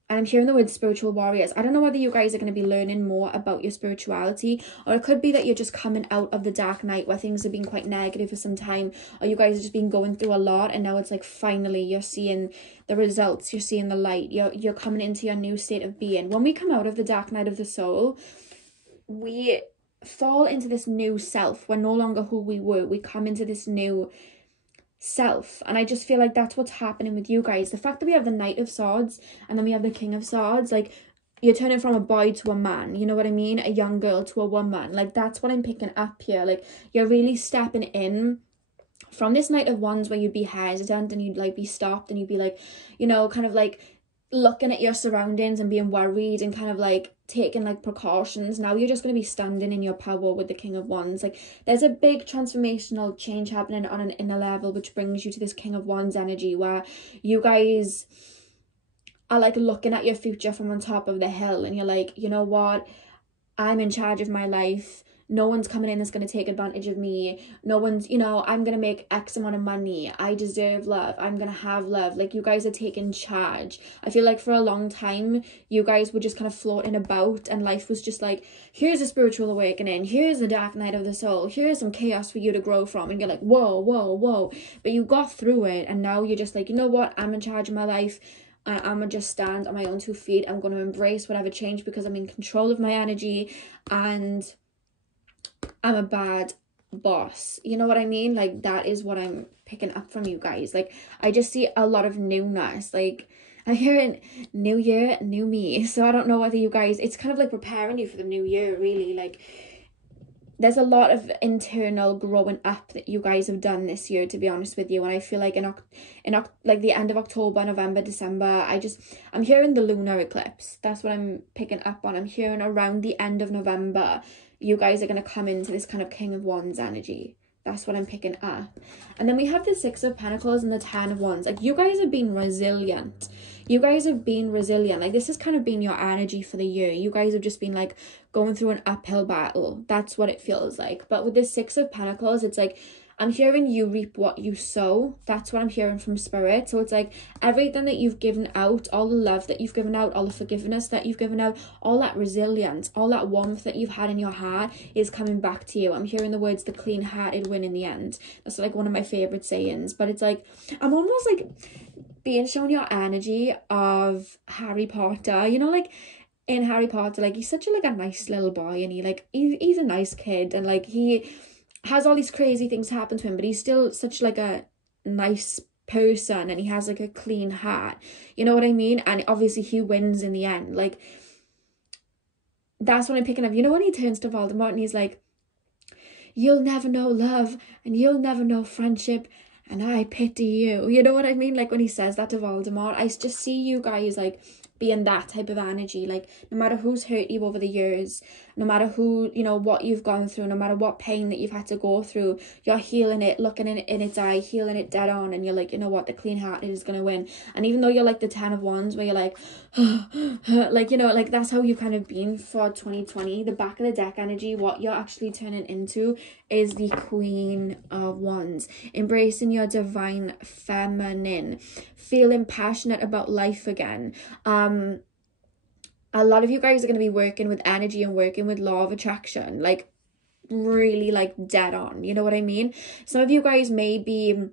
And I'm hearing the word spiritual warriors. I don't know whether you guys are going to be learning more about your spirituality, or it could be that you're just coming out of the dark night where things have been quite negative for some time, or you guys have just been going through a lot, and now it's like finally you're seeing the results, you're seeing the light, you're coming into your new state of being. When we come out of the dark night of the soul, we fall into this new self. We're no longer who we were. We come into this new self. And I just feel like that's what's happening with you guys. The fact that we have the Knight of Swords and then we have the King of Swords, like, you're turning from a boy to a man, you know what I mean? A young girl to a woman. Like, that's what I'm picking up here. Like, you're really stepping in from this Knight of Wands where you'd be hesitant and you'd like be stopped and you'd be like, you know, kind of like looking at your surroundings and being worried and kind of like taking like precautions. Now you're just going to be standing in your power with the King of Wands. Like, there's a big transformational change happening on an inner level, which brings you to this King of Wands energy where you guys are like looking at your future from on top of the hill and you're like, you know what, I'm in charge of my life. No one's coming in that's going to take advantage of me. No one's, you know, I'm going to make X amount of money. I deserve love. I'm going to have love. Like, you guys are taking charge. I feel like for a long time, you guys were just kind of floating about and life was just like, here's a spiritual awakening. Here's the dark night of the soul. Here's some chaos for you to grow from. And you're like, whoa, whoa, whoa. But you got through it. And now you're just like, you know what? I'm in charge of my life. I'm going to just stand on my own 2 feet. I'm going to embrace whatever change because I'm in control of my energy and I'm a bad boss. You know what I mean? Like, that is what I'm picking up from you guys. Like, I just see a lot of newness. Like, I'm hearing new year, new me. So I don't know whether you guys, it's kind of like preparing you for the new year, really. Like, there's a lot of internal growing up that you guys have done this year, to be honest with you. And I feel like in like the end of October, November, December, I'm hearing the lunar eclipse. That's what I'm picking up on. I'm hearing around the end of November, you guys are going to come into this kind of King of Wands energy. That's what I'm picking up. And then we have the Six of Pentacles and the Ten of Wands. Like, you guys have been resilient. You guys have been resilient. Like, this has kind of been your energy for the year. You guys have just been like going through an uphill battle. That's what it feels like. But with the Six of Pentacles, it's like, I'm hearing you reap what you sow. That's what I'm hearing from Spirit. So it's like everything that you've given out, all the love that you've given out, all the forgiveness that you've given out, all that resilience, all that warmth that you've had in your heart is coming back to you. I'm hearing the words, the clean-hearted win in the end. That's like one of my favorite sayings. But it's like, I'm almost like being shown your energy of Harry Potter. You know, like in Harry Potter, like he's such a like a nice little boy and he's a nice kid and like he has all these crazy things happen to him, but he's still such like a nice person and he has like a clean heart, you know what I mean? And obviously he wins in the end. Like, that's what I'm picking up. You know when he turns to Voldemort and he's like, you'll never know love and you'll never know friendship and I pity you, you know what I mean? Like, when he says that to Voldemort, I just see you guys like being that type of energy. Like, no matter who's hurt you over the years, no matter who, you know, what you've gone through, no matter what pain that you've had to go through, you're healing it, looking in its eye, healing it dead on, and you're like, you know what, the clean hearted is gonna win. And even though you're like the Ten of Wands where you're like like, you know, like that's how you've kind of been for 2020. The back of the deck energy, what you're actually turning into is the Queen of Wands, embracing your divine feminine, feeling passionate about life again. A lot of you guys are going to be working with energy and working with law of attraction, like really like dead on, you know what I mean? Some of you guys may be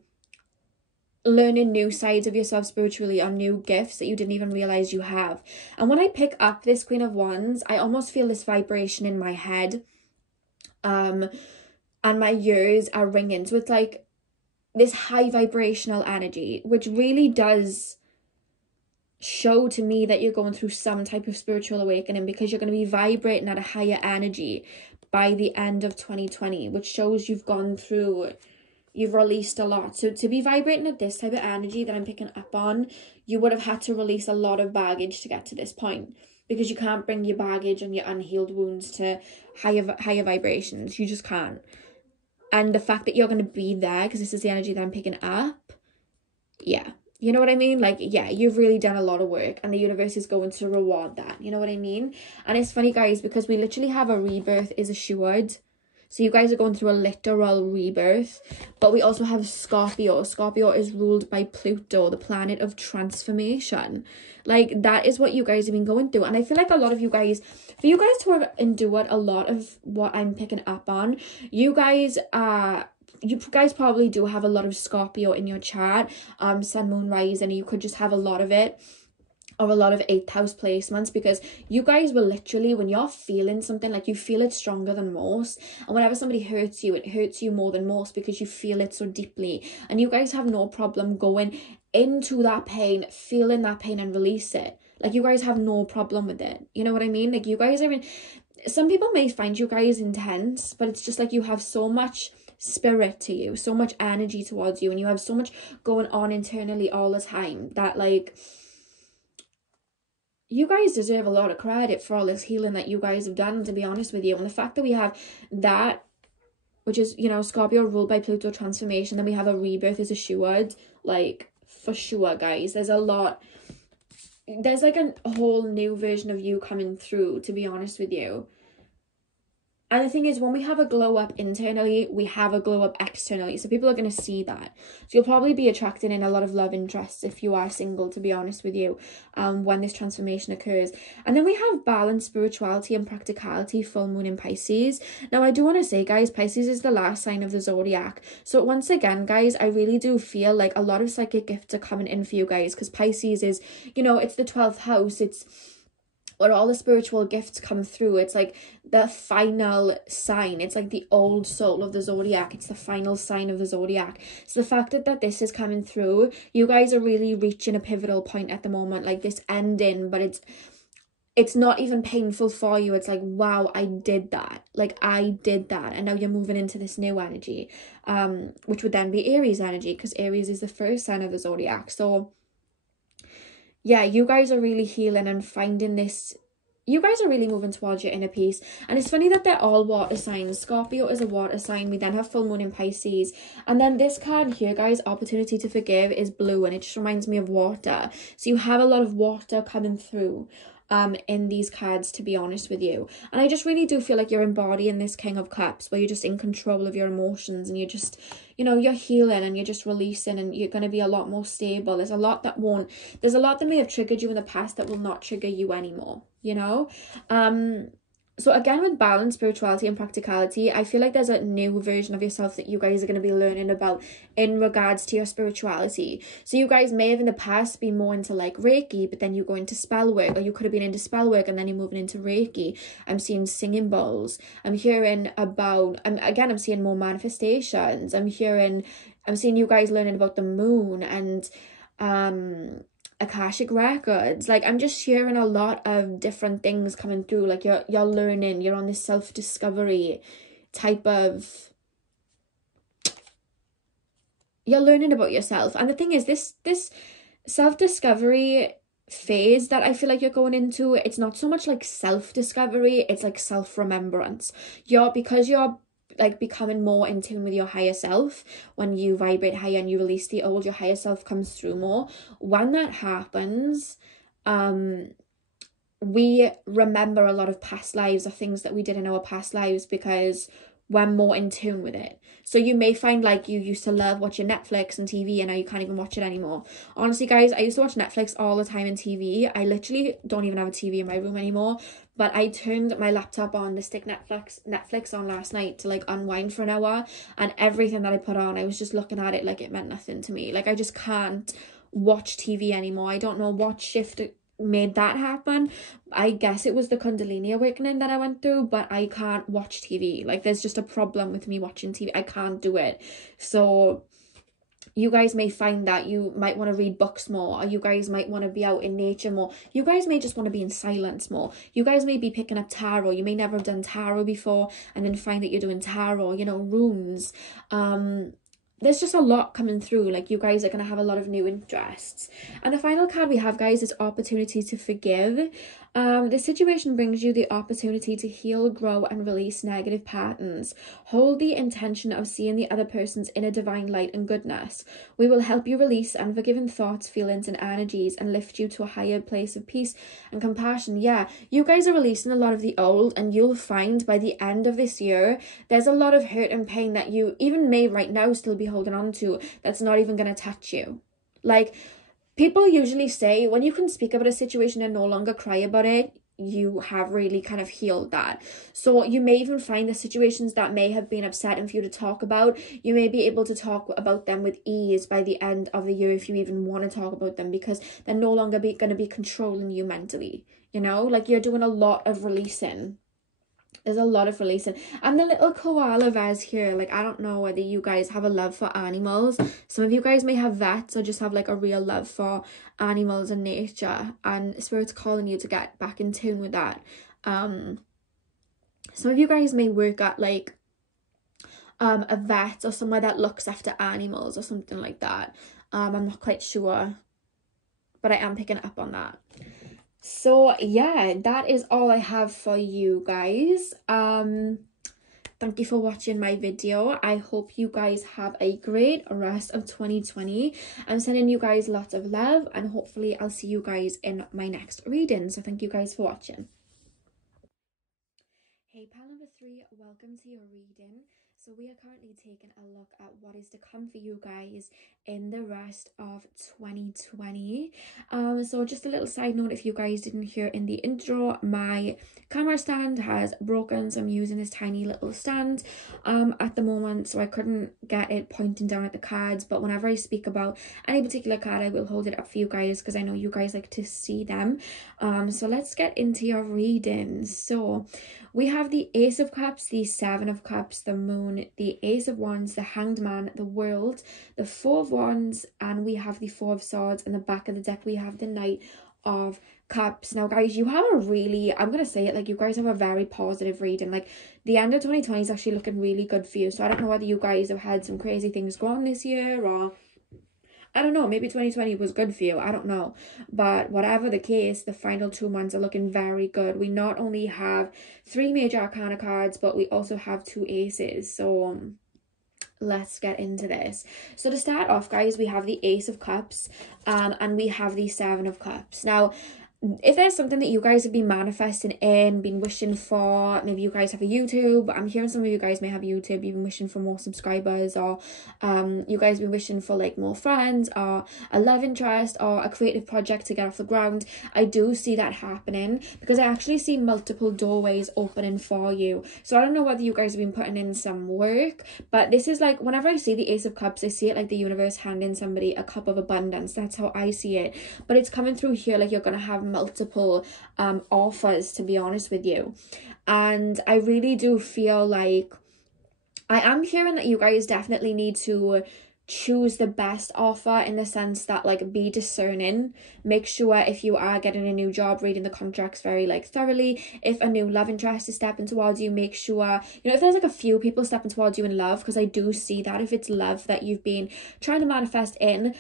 learning new sides of yourself spiritually or new gifts that you didn't even realize you have. And when I pick up this Queen of Wands, I almost feel this vibration in my head, and my ears are ringing. So it's like this high vibrational energy, which really does show to me that you're going through some type of spiritual awakening, because you're going to be vibrating at a higher energy by the end of 2020, which shows you've released a lot. So to be vibrating at this type of energy that I'm picking up on, you would have had to release a lot of baggage to get to this point, because you can't bring your baggage and your unhealed wounds to higher vibrations. You just can't. And the fact that you're going to be there, because this is the energy that I'm picking up, yeah. You know what I mean? Like, yeah, you've really done a lot of work and the universe is going to reward that. You know what I mean? And it's funny, guys, because we literally have a rebirth is assured. So you guys are going through a literal rebirth. But we also have Scorpio. Scorpio is ruled by Pluto, the planet of transformation. Like, that is what you guys have been going through. And I feel like a lot of you guys, for you guys to have endured a lot of what I'm picking up on, you guys probably do have a lot of Scorpio in your chart, sun, moon, rise, and you could just have a lot of it. or a lot of 8th house placements, because you guys will literally, when you're feeling something, like you feel it stronger than most, and whenever somebody hurts you, it hurts you more than most because you feel it so deeply, and you guys have no problem going into that pain, feeling that pain and release it. Like you guys have no problem with it, you know what I mean? Like you guys are in, some people may find you guys intense, but it's just like you have so much spirit to you, so much energy towards you, and you have so much going on internally all the time that like you guys deserve a lot of credit for all this healing that you guys have done, to be honest with you. And the fact that we have that, which is, you know, Scorpio ruled by Pluto transformation, then we have a rebirth is assured, like for sure, guys. There's a lot, there's like a whole new version of you coming through, to be honest with you. And the thing is, when we have a glow up internally, we have a glow up externally. So people are going to see that. So you'll probably be attracting in a lot of love interests if you are single, to be honest with you, when this transformation occurs. And then we have balance, spirituality and practicality, full moon in Pisces. Now, I do want to say, guys, Pisces is the last sign of the zodiac. So once again, guys, I really do feel like a lot of psychic gifts are coming in for you guys, because Pisces is, you know, it's the 12th house. It's where all the spiritual gifts come through. It's like the final sign. It's like the old soul of the zodiac. It's the final sign of the zodiac. So the fact that this is coming through, you guys are really reaching a pivotal point at the moment, like this ending, but it's not even painful for you. It's like, wow, I did that. Like I did that. And now you're moving into this new energy, which would then be Aries energy, because Aries is the first sign of the zodiac. So yeah, you guys are really healing and finding this. You guys are really moving towards your inner peace. And it's funny that they're all water signs. Scorpio is a water sign. We then have full moon in Pisces. And then this card here, guys, opportunity to forgive, is blue. And it just reminds me of water. So you have a lot of water coming through in these cards, to be honest with you. And I just really do feel like you're embodying this King of Cups, where you're just in control of your emotions, and you're just, you know, you're healing and you're just releasing, and you're going to be a lot more stable. There's a lot that may have triggered you in the past that will not trigger you anymore, you know? So again, with balance, spirituality and practicality, I feel like there's a new version of yourself that you guys are going to be learning about in regards to your spirituality. So you guys may have in the past been more into like Reiki, but then you go into spell work, or you could have been into spell work and then you're moving into Reiki. I'm seeing singing bowls. I'm hearing about, I'm seeing more manifestations. I'm seeing you guys learning about the moon and Akashic records. Like I'm just hearing a lot of different things coming through. Like you're learning, you're on this self-discovery type of, you're learning about yourself. And the thing is, this self-discovery phase that I feel like you're going into, it's not so much like self-discovery, it's like self-remembrance. Because you're like becoming more in tune with your higher self. When you vibrate higher and you release the old, your higher self comes through more. When that happens, we remember a lot of past lives or things that we did in our past lives, because we're more in tune with it. So you may find like you used to love watching Netflix and TV, and now you can't even watch it anymore. Honestly, guys, I used to watch Netflix all the time and TV. I literally don't even have a TV in my room anymore. But I turned my laptop on to stick Netflix on last night to like unwind for an hour, and everything that I put on, I was just looking at it like it meant nothing to me. Like I just can't watch TV anymore. I don't know what shift made that happen. I guess it was the Kundalini awakening that I went through, but I can't watch TV. Like there's just a problem with me watching TV. I can't do it. So you guys may find that you might want to read books more, or you guys might want to be out in nature more. You guys may just want to be in silence more. You guys may be picking up tarot. You may never have done tarot before, and then find that you're doing tarot, you know, runes. There's just a lot coming through. Like you guys are going to have a lot of new interests. And the final card we have, guys, is opportunity to forgive. This situation brings you the opportunity to heal, grow, and release negative patterns. Hold the intention of seeing the other person's inner divine light and goodness. We will help you release unforgiven thoughts, feelings, and energies, and lift you to a higher place of peace and compassion. Yeah, you guys are releasing a lot of the old, and you'll find by the end of this year, there's a lot of hurt and pain that you even may right now still be holding on to, that's not even going to touch you. Like, people usually say when you can speak about a situation and no longer cry about it, you have really kind of healed that. So you may even find the situations that may have been upsetting for you to talk about, you may be able to talk about them with ease by the end of the year, if you even want to talk about them, because they're no longer going to be controlling you mentally. You know, like you're doing a lot of releasing. There's a lot of releasing. And the little koala bears here, like, I don't know whether you guys have a love for animals. Some of you guys may have vets or just have like a real love for animals and nature, and Spirit's calling you to get back in tune with that. Some of you guys may work at like a vet or somewhere that looks after animals or something like that. I'm not quite sure, but I am picking up on that. So yeah, that is all I have for you guys. Thank you for watching my video. I hope you guys have a great rest of 2020. I'm sending you guys lots of love, and hopefully I'll see you guys in my next reading. So thank you guys for watching. Hey pal number 3, welcome to your reading. So we are currently taking a look at what is to come for you guys in the rest of 2020. So just a little side note, if you guys didn't hear in the intro, my camera stand has broken, so I'm using this tiny little stand at the moment, so I couldn't get it pointing down at the cards. But whenever I speak about any particular card, I will hold it up for you guys, because I know you guys like to see them. So let's get into your readings. So we have the Ace of Cups, the Seven of Cups, the Moon, the Ace of Wands, the Hanged Man, the World, the Four of Wands, and we have the Four of Swords. In the back of the deck, we have the Knight of Cups. Now, guys, you have a really, I'm going to say it, like, you guys have a very positive reading. Like, the end of 2020 is actually looking really good for you. So I don't know whether you guys have had some crazy things go on this year, or I don't know, maybe 2020 was good for you, I don't know. But whatever the case, the final 2 months are looking very good. We not only have 3 major arcana cards, but we also have 2 aces. So let's get into this. So to start off, guys, we have the Ace of Cups, and we have the Seven of Cups. Now, if there's something that you guys have been manifesting in, been wishing for, maybe you guys have a YouTube, I'm hearing some of you guys may have YouTube, you've been wishing for more subscribers, or you guys been wishing for like more friends, or a love interest, or a creative project to get off the ground. I do see that happening, because I actually see multiple doorways opening for you. So I don't know whether you guys have been putting in some work, but this is like, whenever I see the Ace of Cups, I see it like the universe handing somebody a cup of abundance. That's how I see it. But it's coming through here like you're gonna have multiple offers, to be honest with you. And I really do feel like I am hearing that you guys definitely need to choose the best offer, in the sense that, like, be discerning. Make sure if you are getting a new job, reading the contracts very like thoroughly. If a new love interest is stepping towards you, make sure, you know, if there's like a few people stepping towards you in love, because I do see that if it's love that you've been trying to manifest in,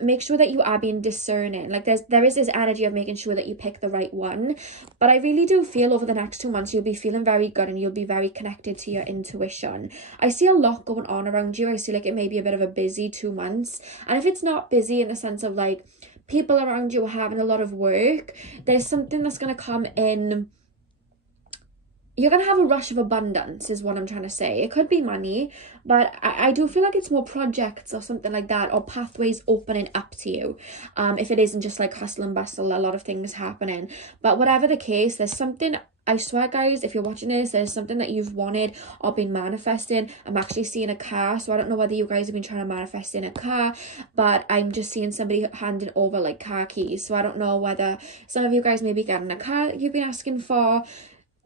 make sure that you are being discerning. Like there is this energy of making sure that you pick the right one. But I really do feel over the next 2 months you'll be feeling very good, and you'll be very connected to your intuition. I see a lot going on around you. I see like it may be a bit of a busy 2 months, and if it's not busy in the sense of like people around you are having a lot of work, there's something that's going to come in. You're going to have a rush of abundance is what I'm trying to say. It could be money, but I do feel like it's more projects or something like that, or pathways opening up to you. If it isn't just like hustle and bustle, a lot of things happening. But whatever the case, there's something, I swear guys, if you're watching this, there's something that you've wanted or been manifesting. I'm actually seeing a car, so I don't know whether you guys have been trying to manifest in a car, but I'm just seeing somebody handing over like car keys. So I don't know whether some of you guys may be getting a car that you've been asking for.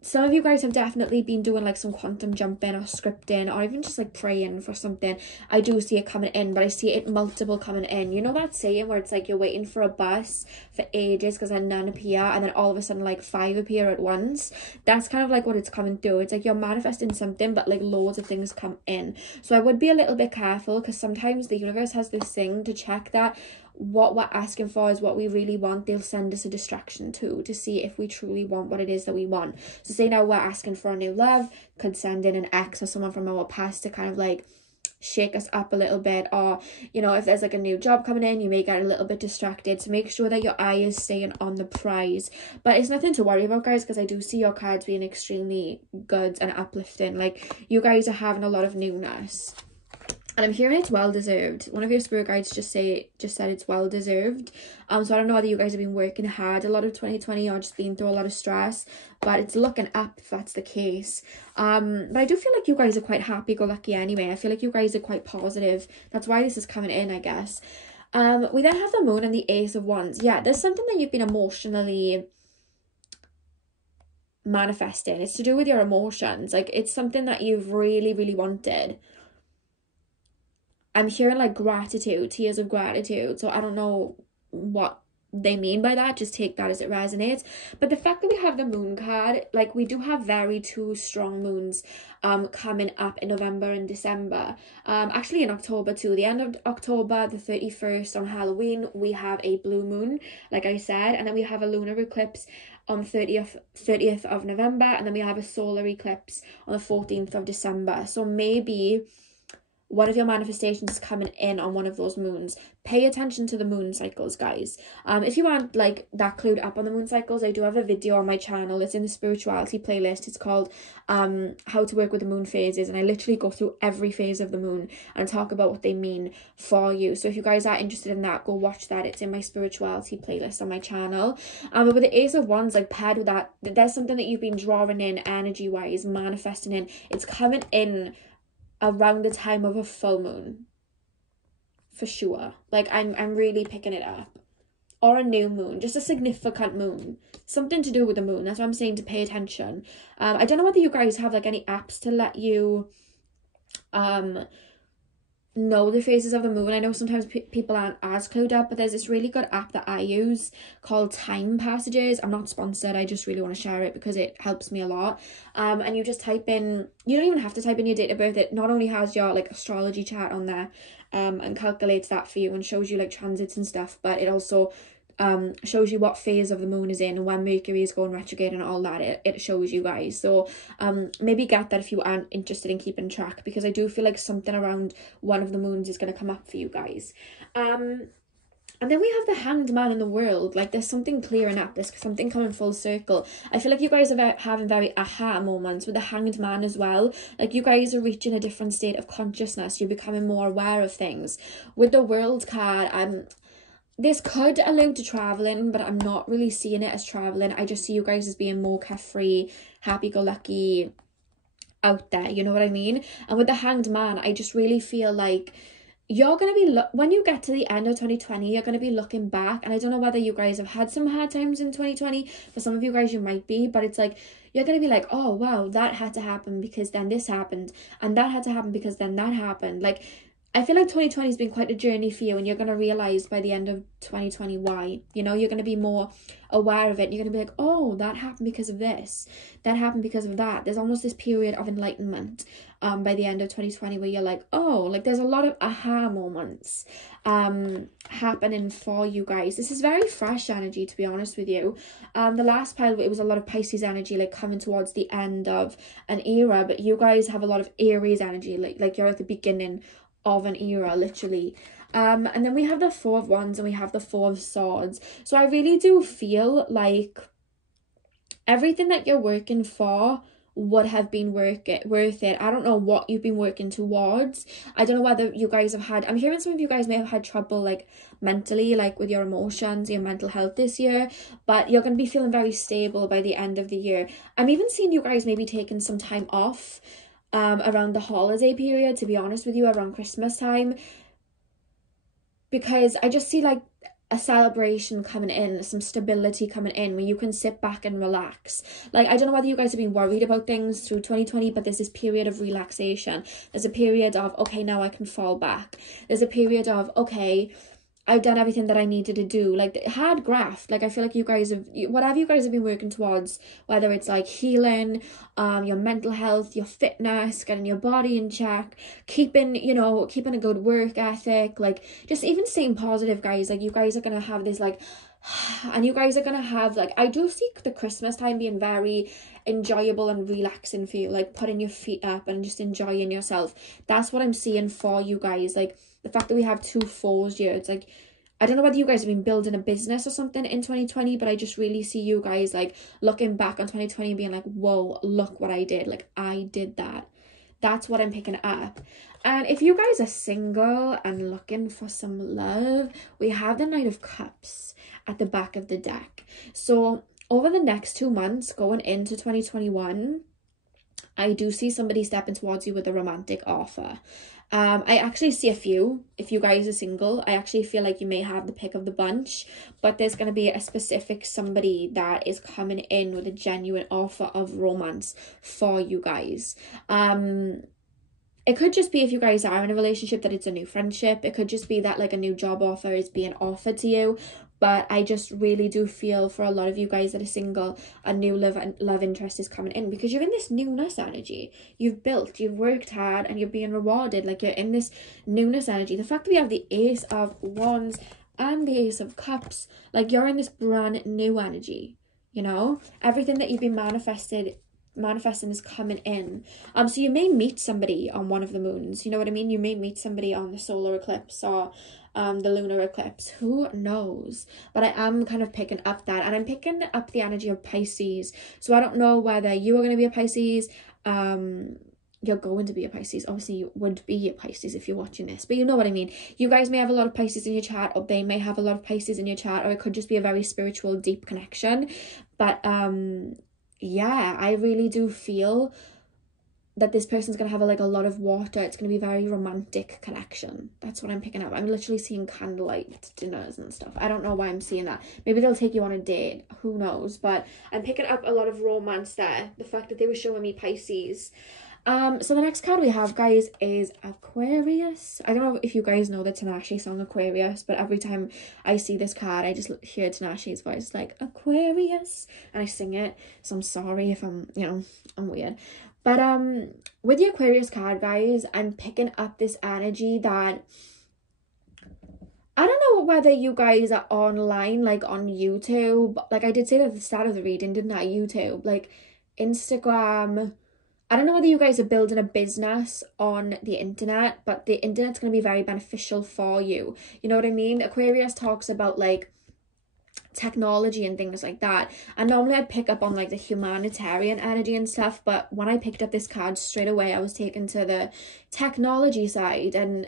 Some of you guys have definitely been doing like some quantum jumping or scripting, or even just like praying for something. I do see it coming in, but I see it multiple coming in. You know that saying where it's like you're waiting for a bus for ages because then none appear, and then all of a sudden like 5 appear at once? That's kind of like what it's coming through. It's like you're manifesting something, but like loads of things come in. So I would be a little bit careful, because sometimes the universe has this thing to check that what we're asking for is what we really want. They'll send us a distraction too, to see if we truly want what it is that we want. So say now we're asking for a new love, could send in an ex or someone from our past to kind of like shake us up a little bit. Or, you know, if there's like a new job coming in, you may get a little bit distracted. So make sure that your eye is staying on the prize. But it's nothing to worry about, guys, because I do see your cards being extremely good and uplifting. Like, you guys are having a lot of newness. And I'm hearing it's well deserved. One of your spirit guides just said it's well deserved. So I don't know whether you guys have been working hard a lot of 2020 or just been through a lot of stress, but it's looking up if that's the case. But I do feel like you guys are quite happy-go-lucky anyway. I feel like you guys are quite positive. That's why this is coming in, I guess. We then have the moon and the ace of wands. Yeah, there's something that you've been emotionally manifesting. It's to do with your emotions. Like, it's something that you've really, really wanted. I'm hearing like gratitude, tears of gratitude. So I don't know what they mean by that. Just take that as it resonates. But the fact that we have the moon card, like, we do have two strong moons coming up in November and December. Actually in October too. The end of October, the 31st on Halloween, we have a blue moon, like I said, and then we have a lunar eclipse on 30th of November, and then we have a solar eclipse on the 14th of December. So maybe one of your manifestations is coming in on one of those moons. Pay attention to the moon cycles, guys. If you aren't like that clued up on the moon cycles, I do have a video on my channel. It's in the spirituality playlist. It's called How to Work with the Moon Phases, and I literally go through every phase of the moon and talk about what they mean for you. So if you guys are interested in that, go watch that. It's in my spirituality playlist on my channel. But with the ace of wands, like, paired with that, there's something that you've been drawing in energy wise, manifesting in. It's coming in around the time of a full moon, for sure. Like, I'm really picking it up. Or a new moon, just a significant moon, something to do with the moon. That's what I'm saying, to pay attention. I don't know whether you guys have like any apps to let you know the phases of the moon. I know sometimes people aren't as clued up, but there's this really good app that I use called Time Passages. I'm not sponsored, I just really want to share it because it helps me a lot. And you just type in, you don't even have to type in your date of birth. It not only has your like astrology chart on there and calculates that for you and shows you like transits and stuff, but it also shows you what phase of the moon is in and when Mercury is going retrograde and all that. It shows you guys. So maybe get that if you aren't interested in keeping track, because I do feel like something around one of the moons is going to come up for you guys. And then we have the Hanged Man in the World. Like, there's something clearing up, there's something coming full circle. I feel like you guys are having very aha moments with the Hanged Man as well. Like, you guys are reaching a different state of consciousness. You're becoming more aware of things. With the World card, this could allude to traveling, but I'm not really seeing it as traveling. I just see you guys as being more carefree, happy-go-lucky out there, you know what I mean? And with the Hanged Man, I just really feel like you're going to be, when you get to the end of 2020, you're going to be looking back. And I don't know whether you guys have had some hard times in 2020. For some of you guys, you might be, but it's like, you're going to be like, oh, wow, that had to happen because then this happened. And that had to happen because then that happened. Like, I feel like 2020 has been quite a journey for you, and you're going to realise by the end of 2020 why. You know, you're going to be more aware of it. You're going to be like, oh, that happened because of this. That happened because of that. There's almost this period of enlightenment by the end of 2020 where you're like, oh, like there's a lot of aha moments happening for you guys. This is very fresh energy, to be honest with you. The last pile, it was a lot of Pisces energy, like coming towards the end of an era, but you guys have a lot of Aries energy, like you're at the beginning of an era, literally. And then we have the Four of Wands and we have the Four of Swords. So I really do feel like everything that you're working for would have been worth it. I don't know what you've been working towards. I don't know whether you guys have had, I'm hearing some of you guys may have had trouble like mentally, like with your emotions, your mental health this year, but you're going to be feeling very stable by the end of the year. I'm even seeing you guys maybe taking some time off around the holiday period, to be honest with you, around Christmas time, because I just see like a celebration coming in, some stability coming in where you can sit back and relax. Like, I don't know whether you guys have been worried about things through 2020, but there's this period of relaxation. There's a period of, okay, now I can fall back. There's a period of, okay, I've done everything that I needed to do. Like, the hard graft, like I feel like you guys have, whatever you guys have been working towards, whether it's like healing, your mental health, your fitness, getting your body in check, keeping a good work ethic, like just even staying positive, guys. Like, you guys are gonna have this like, and you guys are gonna have like, I do see the Christmas time being very enjoyable and relaxing for you, like putting your feet up and just enjoying yourself. That's what I'm seeing for you guys. Like, the fact that we have 2 4s here, it's like, I don't know whether you guys have been building a business or something in 2020, but I just really see you guys like looking back on 2020 and being like, whoa, look what I did. Like, I did that. That's what I'm picking up. And if you guys are single and looking for some love, we have the Knight of Cups at the back of the deck. So over the next 2 months going into 2021, I do see somebody stepping towards you with a romantic offer. I actually see a few. If you guys are single, I actually feel like you may have the pick of the bunch, but there's going to be a specific somebody that is coming in with a genuine offer of romance for you guys. It could just be, if you guys are in a relationship, that it's a new friendship. It could just be that like a new job offer is being offered to you. But I just really do feel for a lot of you guys that are single, a new love interest is coming in, because you're in this newness energy. You've worked hard, and you're being rewarded. Like, you're in this newness energy. The fact that we have the Ace of Wands and the Ace of Cups, like, you're in this brand new energy, you know? Everything that you've been manifesting is coming in. So you may meet somebody on one of the moons, you know what I mean? You may meet somebody on the solar eclipse or the lunar eclipse, who knows? But I am kind of picking up that, and I'm picking up the energy of Pisces. So I don't know whether you are going to be a Pisces, you're going to be a Pisces. Obviously you would be a Pisces if you're watching this, but you know what I mean. You guys may have a lot of Pisces in your chart, or they may have a lot of Pisces in your chart, or it could just be a very spiritual, deep connection. But yeah, I really do feel that this person's going to have a lot of water. It's going to be a very romantic connection. That's what I'm picking up. I'm literally seeing candlelight dinners and stuff. I don't know why I'm seeing that. Maybe they'll take you on a date. Who knows? But I'm picking up a lot of romance there. The fact that they were showing me Pisces. So the next card we have, guys, is Aquarius. I don't know if you guys know the Tinashe song Aquarius, but every time I see this card, I just hear Tinashe's voice, like, Aquarius, and I sing it. So I'm sorry if I'm, I'm weird. But with the Aquarius card, guys, I'm picking up this energy that, I don't know whether you guys are online, like on YouTube. Like I did say that at the start of the reading, didn't I? YouTube, like Instagram. I don't know whether you guys are building a business on the internet, but the internet's going to be very beneficial for you. You know what I mean? Aquarius talks about like technology and things like that, and normally I'd pick up on like the humanitarian energy and stuff, but when I picked up this card, straight away I was taken to the technology side. And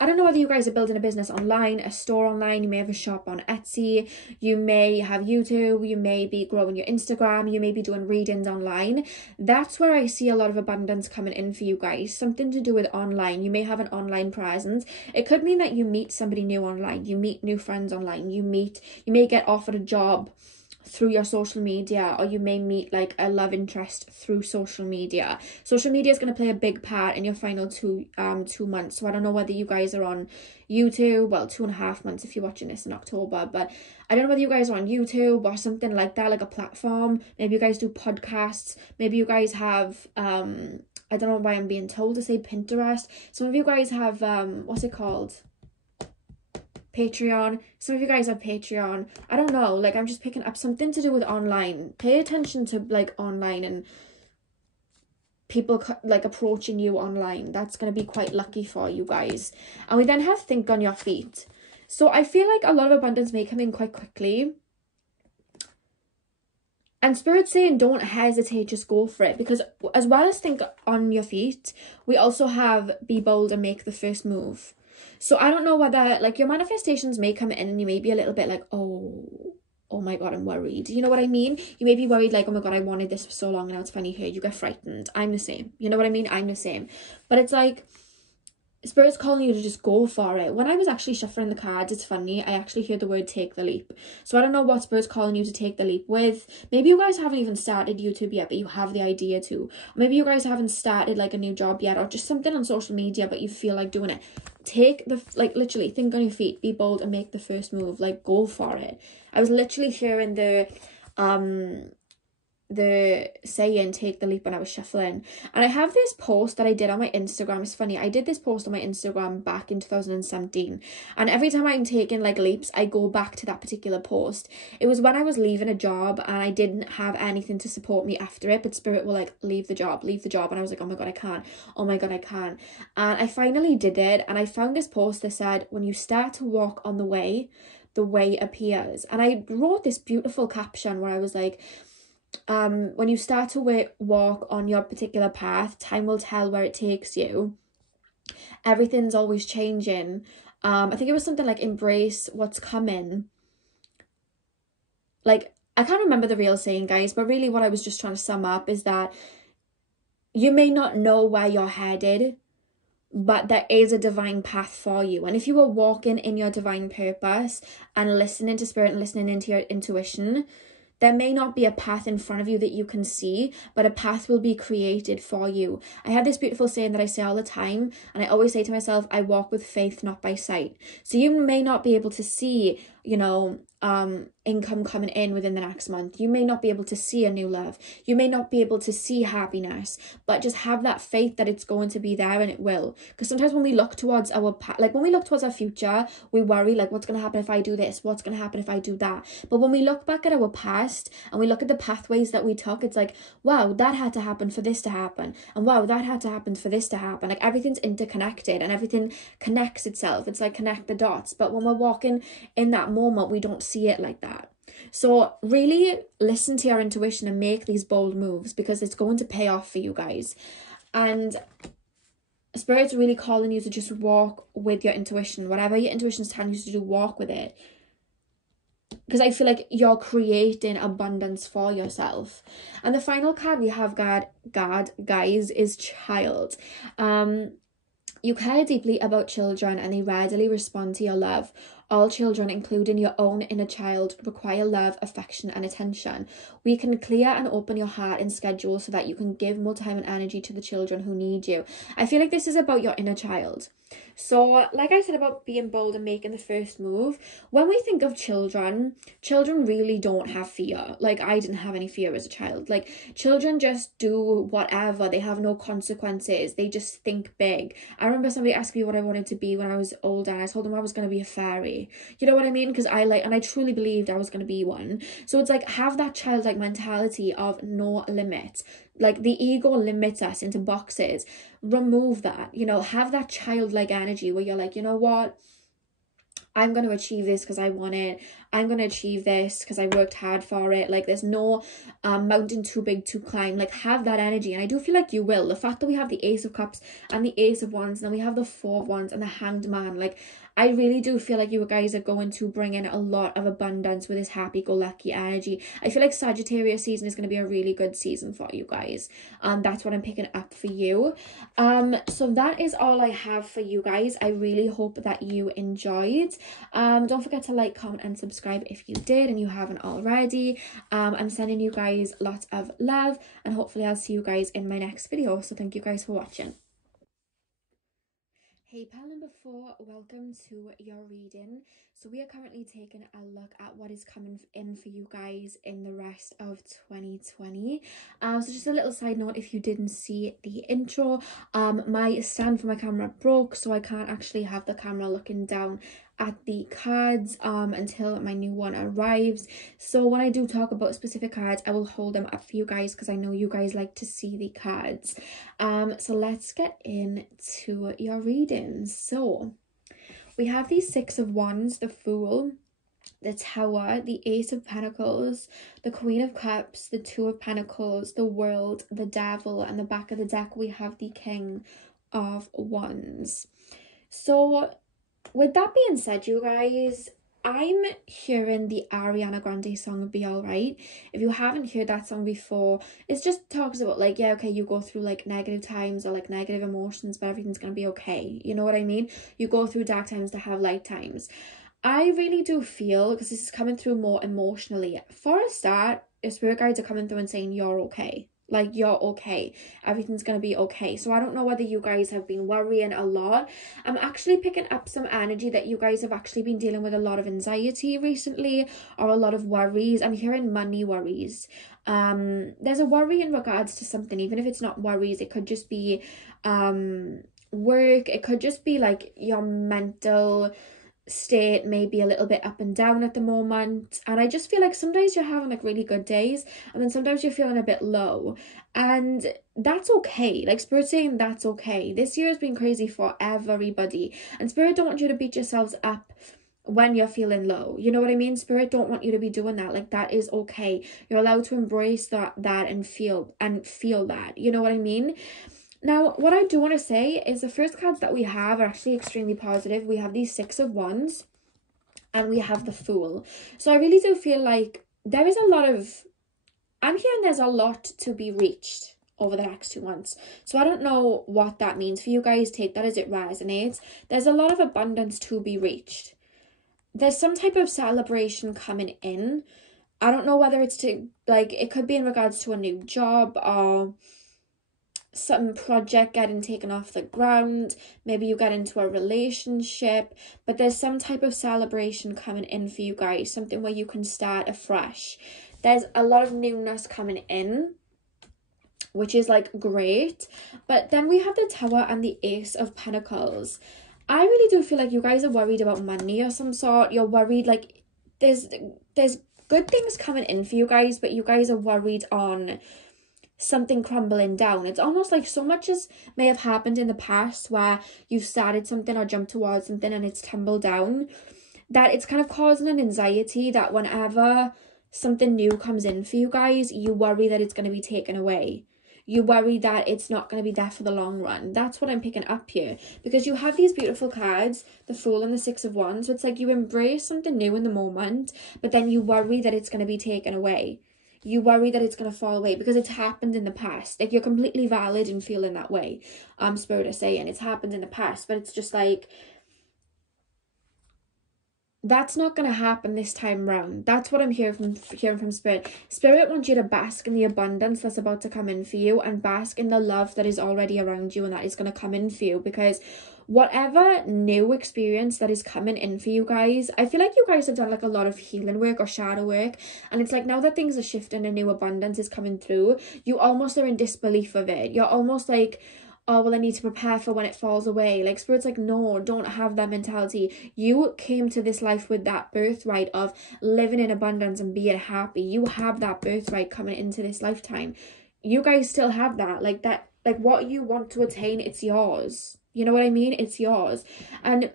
I don't know whether you guys are building a business online, a store online. You may have a shop on Etsy, you may have YouTube, you may be growing your Instagram, you may be doing readings online. That's where I see a lot of abundance coming in for you guys. Something to do with online. You may have an online presence. It could mean that you meet somebody new online, you meet new friends online, you may get offered a job through your social media, or you may meet like a love interest through social media. Social media is going to play a big part in your final 2 months. So I don't know whether you guys are on YouTube, well, 2.5 months if you're watching this in October, but I don't know whether you guys are on YouTube or something like that, like a platform. Maybe you guys do podcasts, maybe you guys have I don't know why I'm being told to say Pinterest. Some of you guys have what's it called, Patreon. Some of you guys have Patreon. I don't know, like I'm just picking up something to do with online. Pay attention to like online and people like approaching you online. That's going to be quite lucky for you guys. And we then have think on your feet. So I feel like a lot of abundance may come in quite quickly, and Spirit's saying don't hesitate, just go for it. Because as well as think on your feet, we also have be bold and make the first move. So I don't know whether like your manifestations may come in and you may be a little bit like, oh my God, I'm worried. You know what I mean? You may be worried like, oh my God, I wanted this for so long and now it's finally here. You get frightened. I'm the same. You know what I mean? I'm the same. But it's like Spirit's calling you to just go for it. When I was actually shuffling the cards, it's funny, I actually heard the word take the leap. So I don't know what Spirit's calling you to take the leap with. Maybe you guys haven't even started YouTube yet, but you have the idea to. Or maybe you guys haven't started like a new job yet, or just something on social media, but you feel like doing it. Take the, like literally think on your feet, be bold and make the first move. Like go for it. I was literally hearing the saying take the leap when I was shuffling. And I have this post that I did on my Instagram. It's funny, I did this post on my Instagram back in 2017, and every time I'm taking like leaps, I go back to that particular post. It was when I was leaving a job and I didn't have anything to support me after it, but Spirit were like, leave the job, and I was like, oh my God, I can't, oh my God, I can't. And I finally did it, and I found this post that said, when you start to walk on the way appears. And I wrote this beautiful caption where I was like, when you start to walk on your particular path, time will tell where it takes you. Everything's always changing. I think it was something like embrace what's coming. Like, I can't remember the real saying, guys, but really what I was just trying to sum up is that you may not know where you're headed, but there is a divine path for you. And if you are walking in your divine purpose and listening to spirit and listening into your intuition, there may not be a path in front of you that you can see, but a path will be created for you. I have this beautiful saying that I say all the time, and I always say to myself, I walk with faith, not by sight. So you may not be able to see, you know, income coming in within the next month. You may not be able to see a new love. You may not be able to see happiness, but just have that faith that it's going to be there, and it will. Because sometimes when we look towards our when we look towards our future, we worry, like, what's going to happen if I do this? What's going to happen if I do that? But when we look back at our past and we look at the pathways that we took, it's like, wow, that had to happen for this to happen, and wow, that had to happen for this to happen. Like, everything's interconnected and everything connects itself. It's like connect the dots. But when we're walking in that moment, we don't see it like that. So really listen to your intuition and make these bold moves, because it's going to pay off for you guys. And Spirit's really calling you to just walk with your intuition. Whatever your intuition's telling you to do, walk with it. Because I feel like you're creating abundance for yourself. And the final card we have, guys, is child. You care deeply about children and they readily respond to your love. All children, including your own inner child, require love, affection, and attention. We can clear and open your heart and schedule so that you can give more time and energy to the children who need you. I feel like this is about your inner child. So, like I said about being bold and making the first move, when we think of children really don't have fear. Like, I didn't have any fear as a child. Like, children just do whatever. They have no consequences. They just think big. I remember somebody asked me what I wanted to be when I was older, and I told them I was going to be a fairy. You know what I mean? Because I truly believed I was going to be one. So it's like, have that childlike mentality of no limits. Like, the ego limits us into boxes. Remove that, you know, have that childlike energy where you're like, you know what, I'm going to achieve this because I want it. I'm going to achieve this because I worked hard for it. Like, there's no mountain too big to climb. Like, have that energy. And I do feel like you will. The fact that we have the Ace of Cups and the Ace of Wands, and then we have the Four of Wands and the Hanged Man. Like, I really do feel like you guys are going to bring in a lot of abundance with this happy-go-lucky energy. I feel like Sagittarius season is going to be a really good season for you guys. That's what I'm picking up for you. So that is all I have for you guys. I really hope that you enjoyed. Don't forget to like, comment, and subscribe if you did and you haven't already. I'm sending you guys lots of love, and hopefully I'll see you guys in my next video. So thank you guys for watching. Hey pal number 4, welcome to your reading. So we are currently taking a look at what is coming in for you guys in the rest of 2020. So just a little side note, if you didn't see the intro, my stand for my camera broke, so I can't actually have the camera looking down at the cards until my new one arrives. So when I do talk about specific cards, I will hold them up for you guys because I know you guys like to see the cards. So let's get into your readings. So we have the Six of Wands, the Fool, the Tower, the Ace of Pentacles, the Queen of Cups, the Two of Pentacles, the World, the Devil, and the back of the deck we have the King of Wands. So with that being said, you guys, I'm hearing the Ariana Grande song Be Alright. If you haven't heard that song before, it just talks about, like, yeah, okay, you go through like negative times or like negative emotions, but everything's gonna be okay. You know what I mean? You go through dark times to have light times. I really do feel, because this is coming through more emotionally, for a start, your spirit guides are coming through and saying you're okay. Like, you're okay. Everything's going to be okay. So I don't know whether you guys have been worrying a lot. I'm actually picking up some energy that you guys have actually been dealing with a lot of anxiety recently, or a lot of worries. I'm hearing money worries. There's a worry in regards to something, even if it's not worries. It could just be work. It could just be like your mental state may be a little bit up and down at the moment, and I just feel like some days you're having like really good days, and then sometimes you're feeling a bit low, and that's okay. Like, Spirit's saying that's okay. This year has been crazy for everybody, and Spirit don't want you to beat yourselves up when you're feeling low. You know what I mean? Spirit don't want you to be doing that. Like, that is okay. You're allowed to embrace that and feel that. You know what I mean? Now, what I do want to say is the first cards that we have are actually extremely positive. We have these Six of Wands and we have the Fool. So I really do feel like there is a lot of, I'm hearing there's a lot to be reached over the next 2 months. So I don't know what that means for you guys. Take that as it resonates. There's a lot of abundance to be reached. There's some type of celebration coming in. I don't know whether it's to, like, it could be in regards to a new job or some project getting taken off the ground. Maybe you get into a relationship, but there's some type of celebration coming in for you guys, something where you can start afresh. There's a lot of newness coming in, which is like great. But then we have the Tower and the Ace of Pentacles. I really do feel like you guys are worried about money of some sort. You're worried, like, there's good things coming in for you guys, but you guys are worried on something crumbling down. It's almost like so much as may have happened in the past where you've started something or jumped towards something and it's tumbled down, that it's kind of causing an anxiety that whenever something new comes in for you guys, you worry that it's going to be taken away. You worry that it's not going to be there for the long run. That's what I'm picking up here. Because you have these beautiful cards, the Fool and the Six of Wands. So it's like you embrace something new in the moment, but then you worry that it's going to be taken away. You worry that it's going to fall away because it's happened in the past. Like, you're completely valid in feeling that way. Spirit is saying it's happened in the past, but it's just like, that's not going to happen this time round. That's what I'm hearing from Spirit. Spirit wants you to bask in the abundance that's about to come in for you, and bask in the love that is already around you and that is going to come in for you, because whatever new experience that is coming in for you guys, I feel like you guys have done like a lot of healing work or shadow work, and it's like now that things are shifting and new abundance is coming through, you almost are in disbelief of it. You're almost like, oh, well, I need to prepare for when it falls away. Like, Spirit's like, no, don't have that mentality. You came to this life with that birthright of living in abundance and being happy. You have that birthright coming into this lifetime. You guys still have that. Like, that, like, what you want to attain, it's yours. You know what I mean? It's yours. And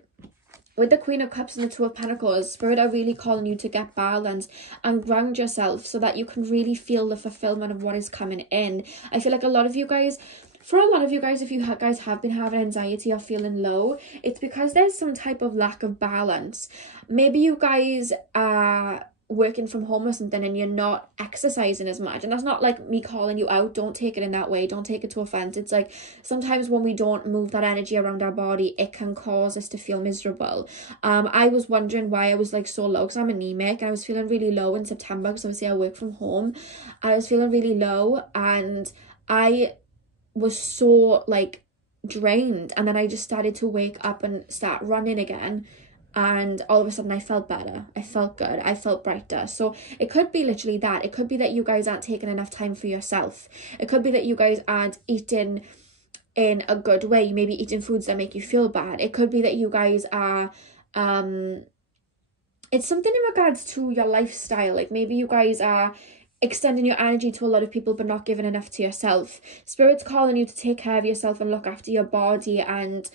with the Queen of Cups and the Two of Pentacles, Spirit are really calling you to get balanced and ground yourself so that you can really feel the fulfillment of what is coming in. I feel like a lot of you guys, for a lot of you guys, if you guys have been having anxiety or feeling low, it's because there's some type of lack of balance. Maybe you guys are working from home or something and you're not exercising as much, and that's not like me calling you out. Don't take it in that way. Don't take it to offense. It's like sometimes when we don't move that energy around our body, it can cause us to feel miserable. I was wondering why I was like so low, because I'm anemic and I was feeling really low in September because obviously I work from home. I was feeling really low and I was so like drained, and then I just started to wake up and start running again, and all of a sudden I felt better. I felt good. I felt brighter. So it could be literally that. It could be that you guys aren't taking enough time for yourself. It could be that you guys aren't eating in a good way, maybe eating foods that make you feel bad. It could be that you guys are it's something in regards to your lifestyle. Like, maybe you guys are extending your energy to a lot of people but not giving enough to yourself. Spirit's calling you to take care of yourself and look after your body and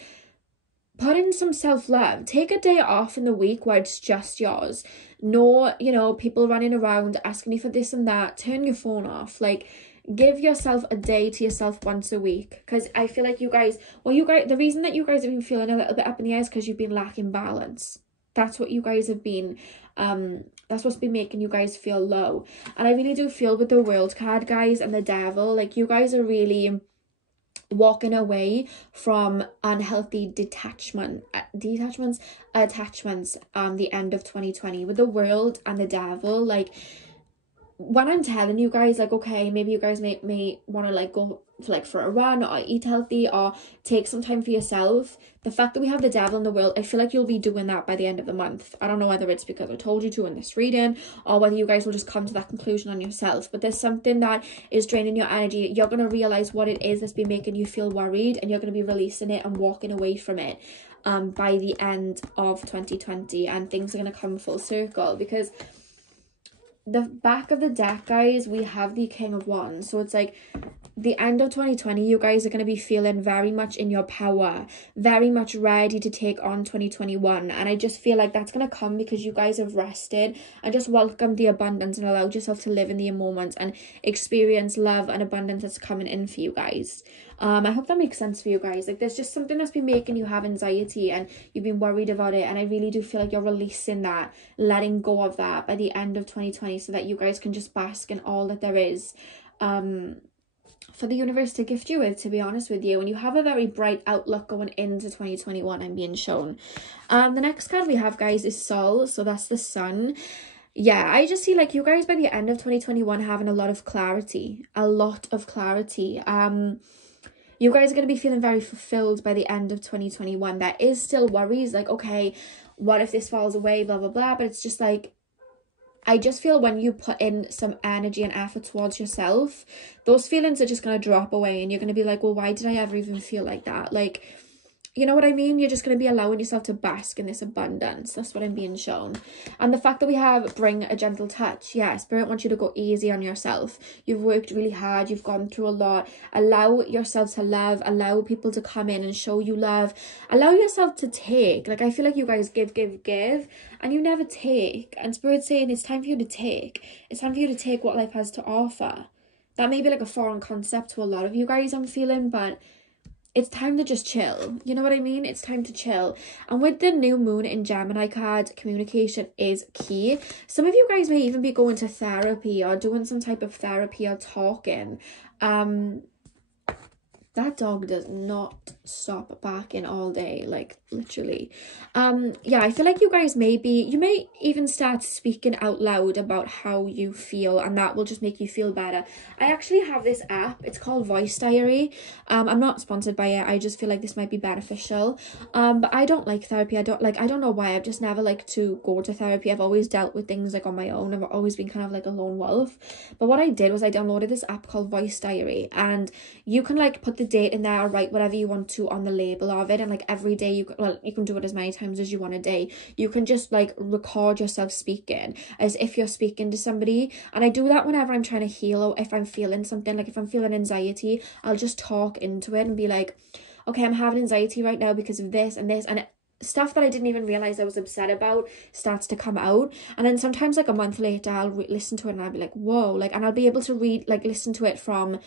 put in some self-love. Take a day off in the week where it's just yours. No, you know, people running around asking you for this and that. Turn your phone off. Like, give yourself a day to yourself once a week, because I feel like you guys, the reason that you guys have been feeling a little bit up in the air is because you've been lacking balance. That's what you guys have been, that's what's been making you guys feel low. And I really do feel with the World card, guys, and the Devil, like, you guys are really walking away from unhealthy attachments the end of 2020 with the World and the Devil. Like, when I'm telling you guys, like, okay, maybe you guys may want to like go for a run or eat healthy or take some time for yourself, the fact that we have the Devil in the World, I feel like you'll be doing that by the end of the month. I don't know whether it's because I told you to in this reading or whether you guys will just come to that conclusion on yourself, but there's something that is draining your energy. You're going to realize what it is that's been making you feel worried, and you're going to be releasing it and walking away from it by the end of 2020, and things are going to come full circle. Because the back of the deck, guys, we have the King of Wands. So it's like the end of 2020, you guys are going to be feeling very much in your power, very much ready to take on 2021. And I just feel like that's going to come because you guys have rested and just welcomed the abundance and allowed yourself to live in the moment and experience love and abundance that's coming in for you guys. I hope that makes sense for you guys. Like, there's just something that's been making you have anxiety and you've been worried about it. And I really do feel like you're releasing that, letting go of that by the end of 2020 so that you guys can just bask in all that there is. For the universe to gift you with, to be honest with you. And you have a very bright outlook going into 2021, I'm being shown. The next card we have, guys, is Sol. So that's the sun. Yeah, I just see like you guys by the end of 2021 having a lot of clarity. You guys are going to be feeling very fulfilled by the end of 2021. There is still worries like, okay, what if this falls away, blah, blah, blah. But it's just like, I just feel when you put in some energy and effort towards yourself, those feelings are just going to drop away and you're going to be like, well, why did I ever even feel like that? Like, you know what I mean? You're just going to be allowing yourself to bask in this abundance. That's what I'm being shown. And the fact that we have bring a gentle touch. Yeah, Spirit wants you to go easy on yourself. You've worked really hard. You've gone through a lot. Allow yourself to love. Allow people to come in and show you love. Allow yourself to take. Like, I feel like you guys give. And you never take. And Spirit's saying it's time for you to take. It's time for you to take what life has to offer. That may be like a foreign concept to a lot of you guys, I'm feeling, but it's time to just chill. You know what I mean? It's time to chill. And with the new moon in Gemini card, communication is key. Some of you guys may even be going to therapy or doing some type of therapy or talking. That dog does not stop barking all day, like literally. Yeah, I feel like you guys you may even start speaking out loud about how you feel, and that will just make you feel better. I actually have this app. It's called Voice Diary. I'm not sponsored by it. I just feel like this might be beneficial. But I don't like therapy. I don't know why. I've just never liked to go to therapy. I've always dealt with things like on my own. I've always been kind of like a lone wolf. But what I did was I downloaded this app called Voice Diary, and you can like put the date in there or write whatever you want to on the label of it, and like every day you can do it as many times as you want a day. You can just like record yourself speaking as if you're speaking to somebody. And I do that whenever I'm trying to heal, or if I'm feeling something, like if I'm feeling anxiety, I'll just talk into it and be like, okay, I'm having anxiety right now because of this and this, and stuff that I didn't even realize I was upset about starts to come out. And then sometimes like a month later I'll listen to it and I'll be like, whoa, like, and I'll be able to listen to it from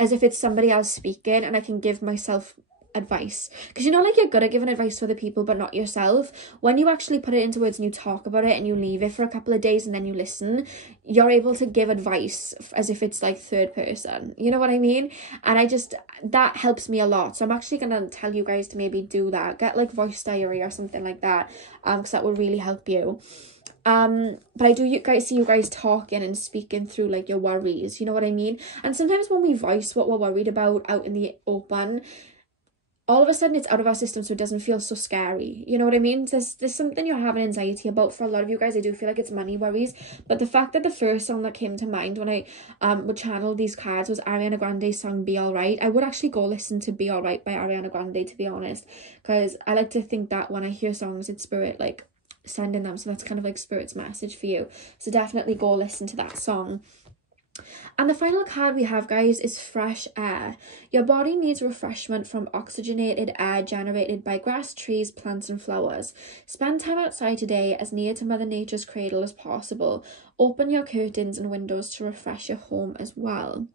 as if it's somebody else speaking, and I can give myself advice. Because you know, like, you're good at giving advice to other people but not yourself. When you actually put it into words and you talk about it and you leave it for a couple of days and then you listen, you're able to give advice as if it's like third person. You know what I mean? And that helps me a lot. So I'm actually gonna tell you guys to maybe do that. Get like Voice Diary or something like that, because that will really help you. But I do see you guys talking and speaking through like your worries, you know what I mean? And sometimes when we voice what we're worried about out in the open, all of a sudden it's out of our system, so it doesn't feel so scary. You know what I mean? There's something you're having anxiety about. For a lot of you guys, I do feel like it's money worries. But the fact that the first song that came to mind when I would channel these cards was Ariana Grande's song Be Alright. I would actually go listen to Be Alright by Ariana Grande, to be honest, because I like to think that when I hear songs, it's Spirit like sending them. So that's kind of like Spirit's message for you. So definitely go listen to that song. And the final card we have, guys, is fresh air. Your body needs refreshment from oxygenated air generated by grass, trees, plants and flowers. Spend time outside today as near to Mother Nature's cradle as possible. Open your curtains and windows to refresh your home as well.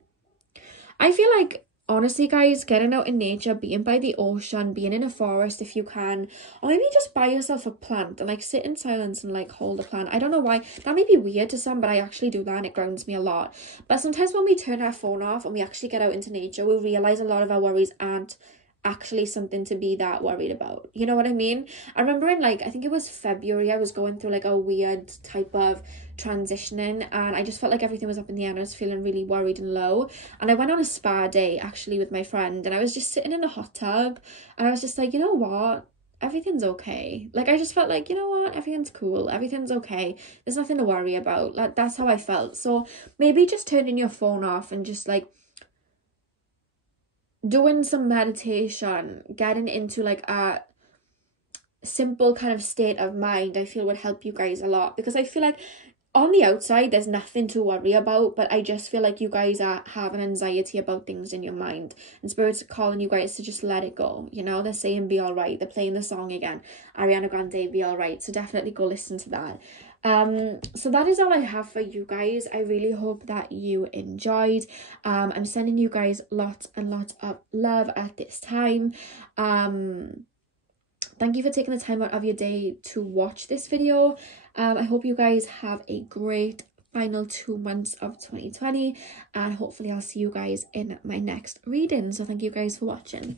I feel like, honestly, guys, getting out in nature, being by the ocean, being in a forest if you can, or maybe just buy yourself a plant and like sit in silence and like hold a plant. I don't know why. That may be weird to some, but I actually do that and it grounds me a lot. But sometimes when we turn our phone off and we actually get out into nature, we realize a lot of our worries aren't actually something to be that worried about. You know what I mean? I remember in like, I think it was February, I was going through like a weird type of transitioning and I just felt like everything was up in the air and I was feeling really worried and low. And I went on a spa day actually with my friend and I was just sitting in a hot tub and I was just like, you know what? Everything's okay. Like, I just felt like, you know what? Everything's cool. Everything's okay. There's nothing to worry about. Like, that's how I felt. So maybe just turning your phone off and just like doing some meditation, getting into like a simple kind of state of mind, I feel would help you guys a lot. Because I feel like on the outside, there's nothing to worry about, but I just feel like you guys are having anxiety about things in your mind, and Spirit's calling you guys to just let it go. You know, they're saying be all right. They're playing the song again, Ariana Grande, Be All Right. So definitely go listen to that. So that is all I have for you guys. I really hope that you enjoyed. I'm sending you guys lots and lots of love at this time. Thank you for taking the time out of your day to watch this video. I hope you guys have a great final 2 months of 2020, and hopefully I'll see you guys in my next reading. So thank you guys for watching.